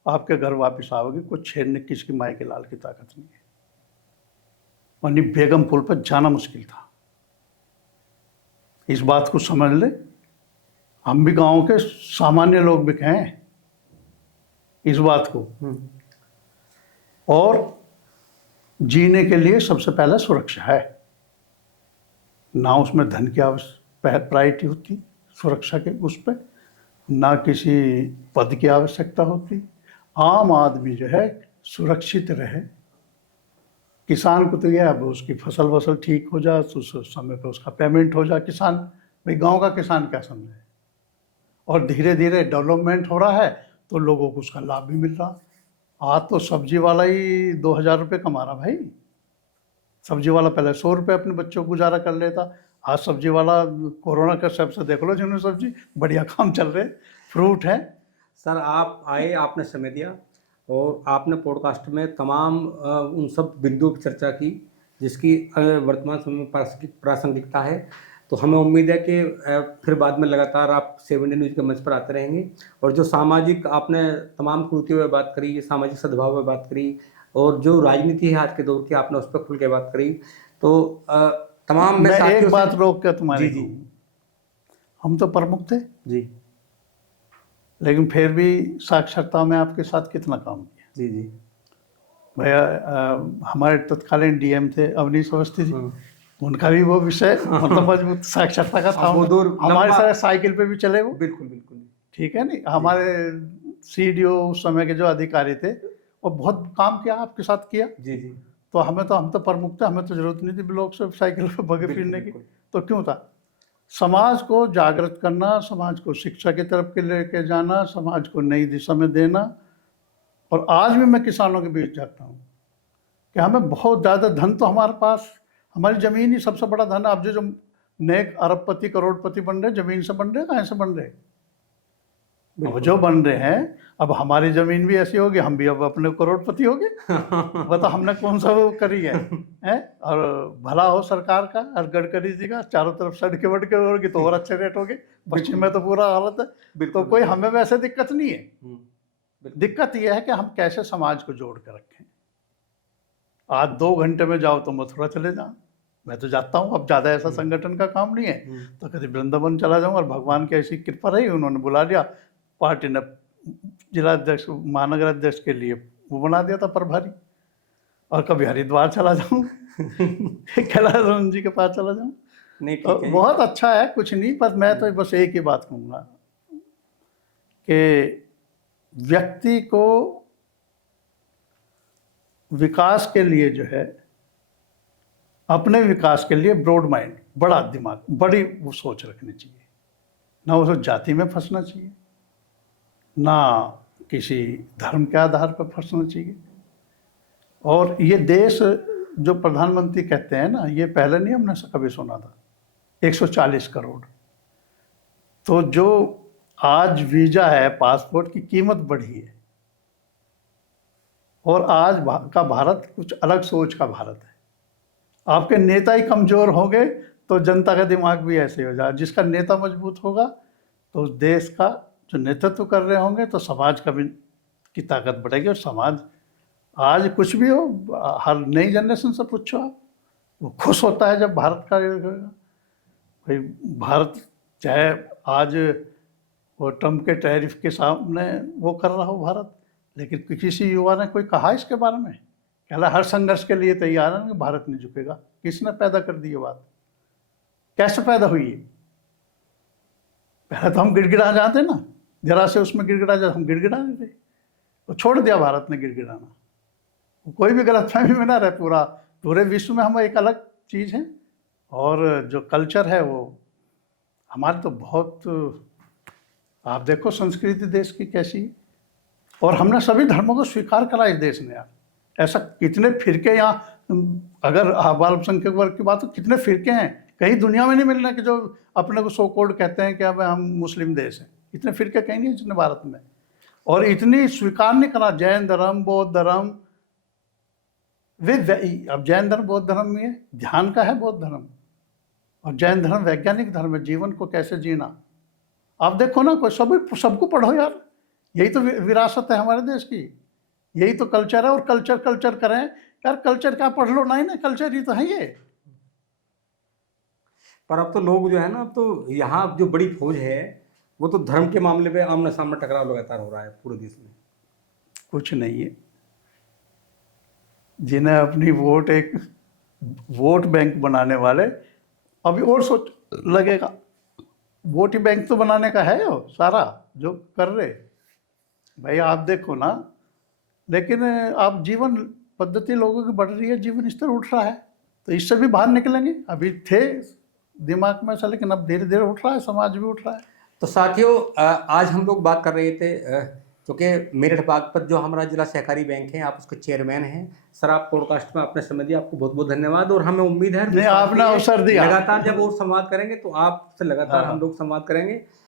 आपके घर वापस आओगे, कुछ छेड़ने किसकी माई के लाल की ताकत नहीं है। वरनी बेगमपुर पर जाना मुश्किल था। इस बात को समझ ले, हम भी गांव के सामान्य लोग भी कहें इस बात को। और जीने के लिए सबसे पहले सुरक्षा है, ना उसमें धन की प्रायोरिटी होती सुरक्षा के उस पर, ना किसी पद की आवश्यकता होती। आम आदमी जो है सुरक्षित रहे। किसान को तो यह अब उसकी फसल ठीक हो जाए, तो उस समय पर उसका पेमेंट हो जाए। किसान भाई, गांव का किसान क्या समझे। और धीरे धीरे डेवलपमेंट हो रहा है तो लोगों को उसका लाभ भी मिल रहा। आज तो सब्जी वाला ही 2000 रुपये कमा रहा भाई। सब्जी वाला पहले 100 रुपये अपने बच्चों को गुजारा कर लेता, आज सब्जी वाला कोरोना का सबसे देख लो जिन्होंने सब्जी बढ़िया काम चल रहे, फ्रूट है। सर, आप आए, आपने समय दिया और आपने पॉडकास्ट में तमाम उन सब बिंदुओं पर चर्चा की जिसकी वर्तमान समय में प्रासंगिकता है। तो हमें उम्मीद है कि फिर बाद में लगातार आप 7 डे न्यूज़ के मंच पर आते रहेंगे। और जो सामाजिक आपने तमाम कृतियों में बात करी, सामाजिक सद्भाव में बात करी, और जो राजनीति है आज के दौर की, आपने उस पर खुल के बात करी। तो तमाम मैं एक बात रोक के तुम्हारी, जी, हम तो प्रमुख थे जी, लेकिन फिर भी साक्षरता में आपके साथ कितना काम किया। जी, जी भैया, हमारे तत्कालीन डीएम थे अवनीश अवस्थी जी, उनका भी वो विषय मतलब मजबूत साक्षरता का था। वो दौर हमारे सारे साइकिल पे भी चले वो। बिल्कुल बिल्कुल ठीक है नहीं, हमारे सीडीओ उस समय के जो अधिकारी थे वो बहुत काम किया, आपके साथ किया। जी, जी। तो हम तो प्रमुख थे, हमें तो जरूरत नहीं थी ब्लॉक से साइकिल पे भगे फिरने की। तो क्यों था? समाज को जागृत करना, समाज को शिक्षा की तरफ के लेके जाना, समाज को नई दिशा में देना। और आज भी मैं किसानों के बीच जाता हूँ कि हमें बहुत ज़्यादा धन तो हमारे पास, हमारी ज़मीन ही सबसे बड़ा धन है। अब जो नए अरबपति करोड़पति बन रहे, ज़मीन से बन रहे, कहाँ से बन रहे? अब जो बन रहे हैं, अब हमारी ज़मीन भी ऐसी होगी, हम भी अब अपने करोड़पति हो गए। बता हमने कौन सा वो करी है, हैं? और भला हो सरकार का और गडकरी जी का, चारों तरफ सड़कें वड़के होगी तो और अच्छे रेट हो गए। पश्चिम में तो पूरा हालत है। तो कोई हमें वैसे दिक्कत नहीं है। दिक्कत यह है कि हम कैसे समाज को जोड़ कर रखें। आज 2 घंटे में जाओ तो मथुरा चले जाओ, मैं तो जाता हूँ। अब ज़्यादा ऐसा संगठन का काम नहीं है तो कभी वृंदावन चला जाऊँ। और भगवान की ऐसी कृपा रही, उन्होंने बुला लिया, पार्टी ने जिलाध्यक्ष महानगर अध्यक्ष के लिए वो बना दिया था प्रभारी। और कभी हरिद्वार चला जाऊँ कैलाश जी के पास चला जाऊँ। नहीं, तो बहुत अच्छा है, कुछ नहीं। पर मैं तो बस एक ही बात कहूँगा कि व्यक्ति को विकास के लिए जो है, अपने विकास के लिए ब्रॉड माइंड, बड़ा दिमाग, बड़ी वो सोच रखनी चाहिए। ना उसे जाति में फंसना चाहिए, ना किसी धर्म के आधार पर फंसना चाहिए। और ये देश जो प्रधानमंत्री कहते हैं ना, ये पहले नहीं हमने कभी सुना था, 140 करोड़। तो जो आज वीज़ा है, पासपोर्ट की कीमत बढ़ी है। और आज का भारत कुछ अलग सोच का भारत है। आपके नेता ही कमज़ोर होंगे तो जनता का दिमाग भी ऐसे हो जाए। जिसका नेता मजबूत होगा तो उस देश का जो नेतृत्व कर रहे होंगे तो समाज का भी की ताकत बढ़ेगी। और समाज आज कुछ भी हो, हर नई जनरेशन से पूछो आप, वो खुश होता है जब भारत का भाई, भारत चाहे आज वो ट्रम्प के टैरिफ के सामने वो कर रहा हो भारत, लेकिन किसी युवा ने कोई कहा इसके बारे में? कहला हर संघर्ष के लिए तैयार है कि भारत नहीं झुकेगा। किसने पैदा कर दी ये बात? कैसे पैदा हुई है? पहले तो हम गिड़गिड़ा जाते ना, जरा से उसमें गिड़गिड़ा जाते, हम गिड़गिड़ा देते, तो छोड़ दिया भारत ने गिड़गिड़ाना। कोई भी गलतफहमी में ना रहे, पूरे विश्व में हम एक अलग चीज़ है। और जो कल्चर है वो हमारे तो बहुत, आप देखो संस्कृति देश की कैसी है। और हमने सभी धर्मों को स्वीकार करा इस देश ने यार। ऐसा कितने फिरके यहाँ, अगर अल्पसंख्यक वर्ग की बात तो कितने फिरके हैं, कहीं दुनिया में नहीं मिलना कि जो अपने को सो कोड कहते हैं कि अब हम मुस्लिम देश हैं। इतने फिरके कहीं नहीं जितने भारत में, और इतनी स्वीकार नहीं करा। जैन धर्म, बौद्ध धर्म, अब जैन धर्म बौद्ध धर्म में ध्यान का है बौद्ध धर्म, और जैन धर्म वैज्ञानिक धर्म है, जीवन को कैसे जीना। आप देखो ना, कोई सबको पढ़ो यार, यही तो विरासत है हमारे देश की, यही तो कल्चर है। और कल्चर करें यार, कल्चर क्या पढ़ लो, नहीं ना, कल्चर ही तो है ये। पर अब तो लोग जो है ना, अब तो यहाँ जो बड़ी फौज है वो तो धर्म के मामले पे आमने सामने टकराव लगातार हो रहा है पूरे देश में। कुछ नहीं है, जिन्हें अपनी वोट एक वोट बैंक बनाने वाले, अभी और सोच लगेगा, वोट ही बैंक तो बनाने का है वो सारा जो कर रहे भाई। आप देखो ना, लेकिन आप जीवन पद्धति लोगों की बढ़ रही है, जीवन स्तर उठ रहा है, तो इससे भी बाहर निकलेंगे। अभी थे दिमाग में ऐसा, लेकिन अब धीरे धीरे उठ रहा है, समाज भी उठ रहा है। तो साथियों, आज हम लोग बात कर रहे थे क्योंकि मेरठ बागपत जो हमारा जिला सहकारी बैंक है, आप उसके चेयरमैन हैं सर। आप पॉडकास्ट में आपने समय दिया, आपको बहुत बहुत धन्यवाद। और हमें उम्मीद है आपने अवसर दिया, लगातार जब और संवाद करेंगे तो आपसे लगातार हम लोग संवाद करेंगे।